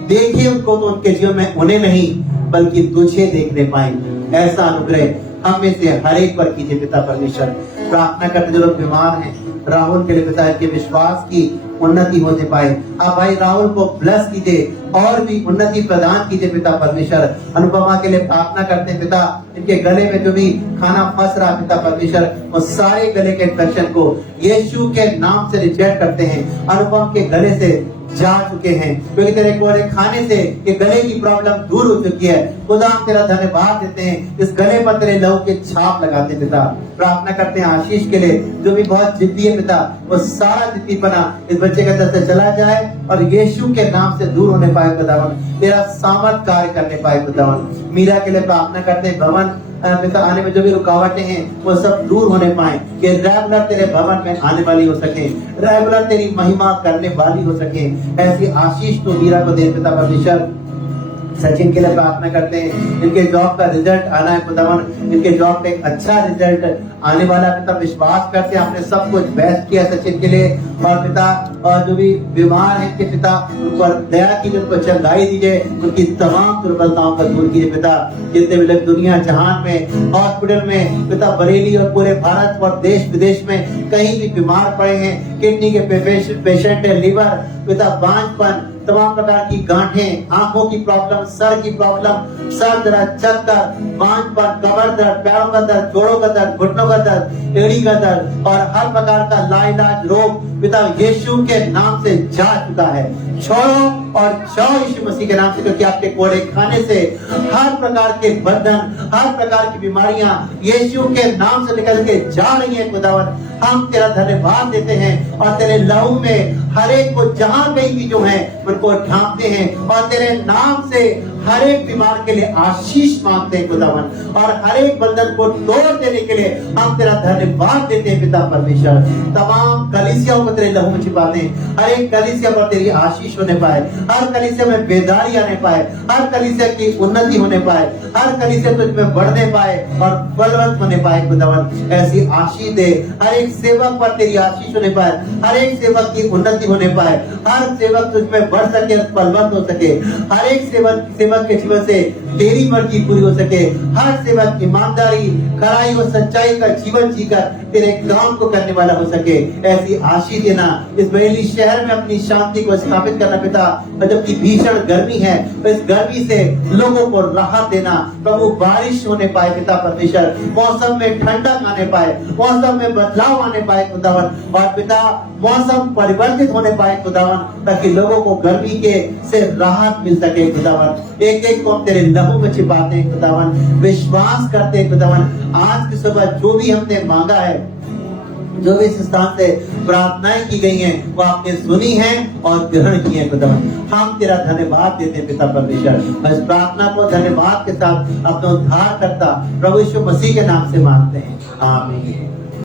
देखे उनको तो उनके जीवन में उन्हें नहीं बल्कि तुझे देखने पाए। ऐसा अनुग्रह हम में से हर एक पर कीजिए पिता परमेश्वर। प्रार्थना करते जो लोग बीमार हैं, राहुल के लिए पिता के विश्वास की उन्नति होने पाए। आप भाई राहुल को ब्लेस कीजिए और भी उन्नति प्रदान कीजिए पिता परमेश्वर। अनुपमा के लिए प्रार्थना करते हैं पिता, इनके गले में जो भी खाना फंस रहा पिता परमेश्वर, वो सारे गले के इन्फेक्शन को यीशु के नाम से रिजेक्ट करते हैं। अनुपम के गले से जा चुके हैं, क्योंकि तेरे कोड़े खाने से ये गले की प्रॉब्लम दूर हो चुकी है। खुदा हम तेरा धन्यवाद देते हैं, इस गले पर तेरे लहू के छाप लगाते हैं पिता। प्रार्थना करते हैं आशीष के लिए, जो भी बहुत जिद्दी है पिता, वो सारा जिद्दीपना इस बच्चे के अंदर से चला जाए और यीशु के नाम से दूर होने पाए खुदावन, तेरा सामर्थ कार्य करने पाए खुदावन। मीरा के लिए प्रार्थना करते हैं, भवन पिता आने में जो भी रुकावटें हैं वो सब दूर होने पाए, कि रेगुलर तेरे भवन में आने वाली हो सके, रेगुलर तेरी महिमा करने वाली हो सके। ऐसी आशीष तो मीरा को दे पिता परमेश्वर। सचिन के लिए प्रार्थना करते हैं, इनके जॉब का रिजल्ट आना है खुदावन, इनके जॉब पे एक अच्छा रिजल्ट आने वाला पिता। विश्वास करते हैं आपने सब कुछ बेस्ट किया सचिन के लिए। और पिता, और जो भी बीमार है इनके पिता, उन पर दया कीजिए, उनको चंगाई दीजिए, उनकी तमाम दुर्बलताओं को दूर कीजिए पिता। जितने भी लोग दुनिया जहान में, हॉस्पिटल में पिता, बरेली और पूरे भारत और देश विदेश में कहीं भी बीमार पड़े हैं, किडनी के पेशेंट है, लीवर पिता, बांझपन, तमाम प्रकार की गांठें, आंखों की प्रॉब्लम, सर की प्रॉब्लम, सर दर्द, चक्कर, बांझपन, कमर दर्द, पैरों का दर्द, जोड़ों का दर्द, घुटनों का दर्द, एड़ी का दर्द और हर प्रकार का लाइलाज रोग पिता यीशु के नाम से जा चुका है। छोड़ो और जाओ यीशु मसीह के नाम से, क्योंकि आपके कोड़े खाने से हर प्रकार के बंधन, हर प्रकार की बीमारियां यीशु के नाम से निकल के जा रही है खुदावन। हम तेरा धन्यवाद देते हैं और तेरे लहू में हर एक को जहां कहीं भी जो है उनको ढांपते हैं और तेरे नाम से हर एक बीमार के लिए आशीष मांगते हैं खुदावन। और हर एक बंधन को तोड़ देने के लिए हम तेरा धन्यवाद देते हैं पिता परमेश्वर। तमाम कलीसियाओं को तेरे लहू में छिपाते हैं, हर एक कलीसिया पर तेरी आशीष होने पाए, हर कलीसिया में बेदारी आने पाए, हर कलीसिया की उन्नति होने पाए, हर कलीसिया तुझमें बढ़ने पाए और बलवंत होने पाए खुदावन। ऐसी आशीष दे, हर एक सेवक पर तेरी आशीष होने पाए, हर एक सेवक की उन्नति होने पाए, हर सेवक तुझमें बढ़ सके, बलवंत हो सके, हर एक सेवक के जीवन से तेरी मर्जी पूरी हो सके, हर सेवक ईमानदारी, खराई और सच्चाई का जीवन जीकर तेरे काम को करने वाला हो सके। ऐसी आशीष देना, इस बरेली शहर में अपनी शांति को स्थापित करना पिता। और जबकि भीषण गर्मी है तो इस गर्मी से लोगों को राहत देना प्रभु, बारिश होने पाए पिता परमेश्वर, मौसम में ठंडक आने पाए, मौसम में बदलाव आने पाए खुदावन। और पिता मौसम परिवर्तित होने पाए खुदावन, ताकि लोगों को गर्मी के से राहत मिल सके खुदावन। एक एक को तेरे लहू में छिपाते हैं खुदावन, विश्वास करते हैं खुदावन। आज की सुबह जो भी हमने मांगा है, जो भी इस स्थान से प्रार्थनाएं की गई हैं, वो आपने सुनी हैं और ग्रहण की हैं खुदावन। हम तेरा धन्यवाद देते हैं पिता परमेश्वर। इस प्रार्थना को धन्यवाद के साथ अपना उद्धार करता प्रभु यीशु मसीह के नाम से मांगते हैं, आमीन।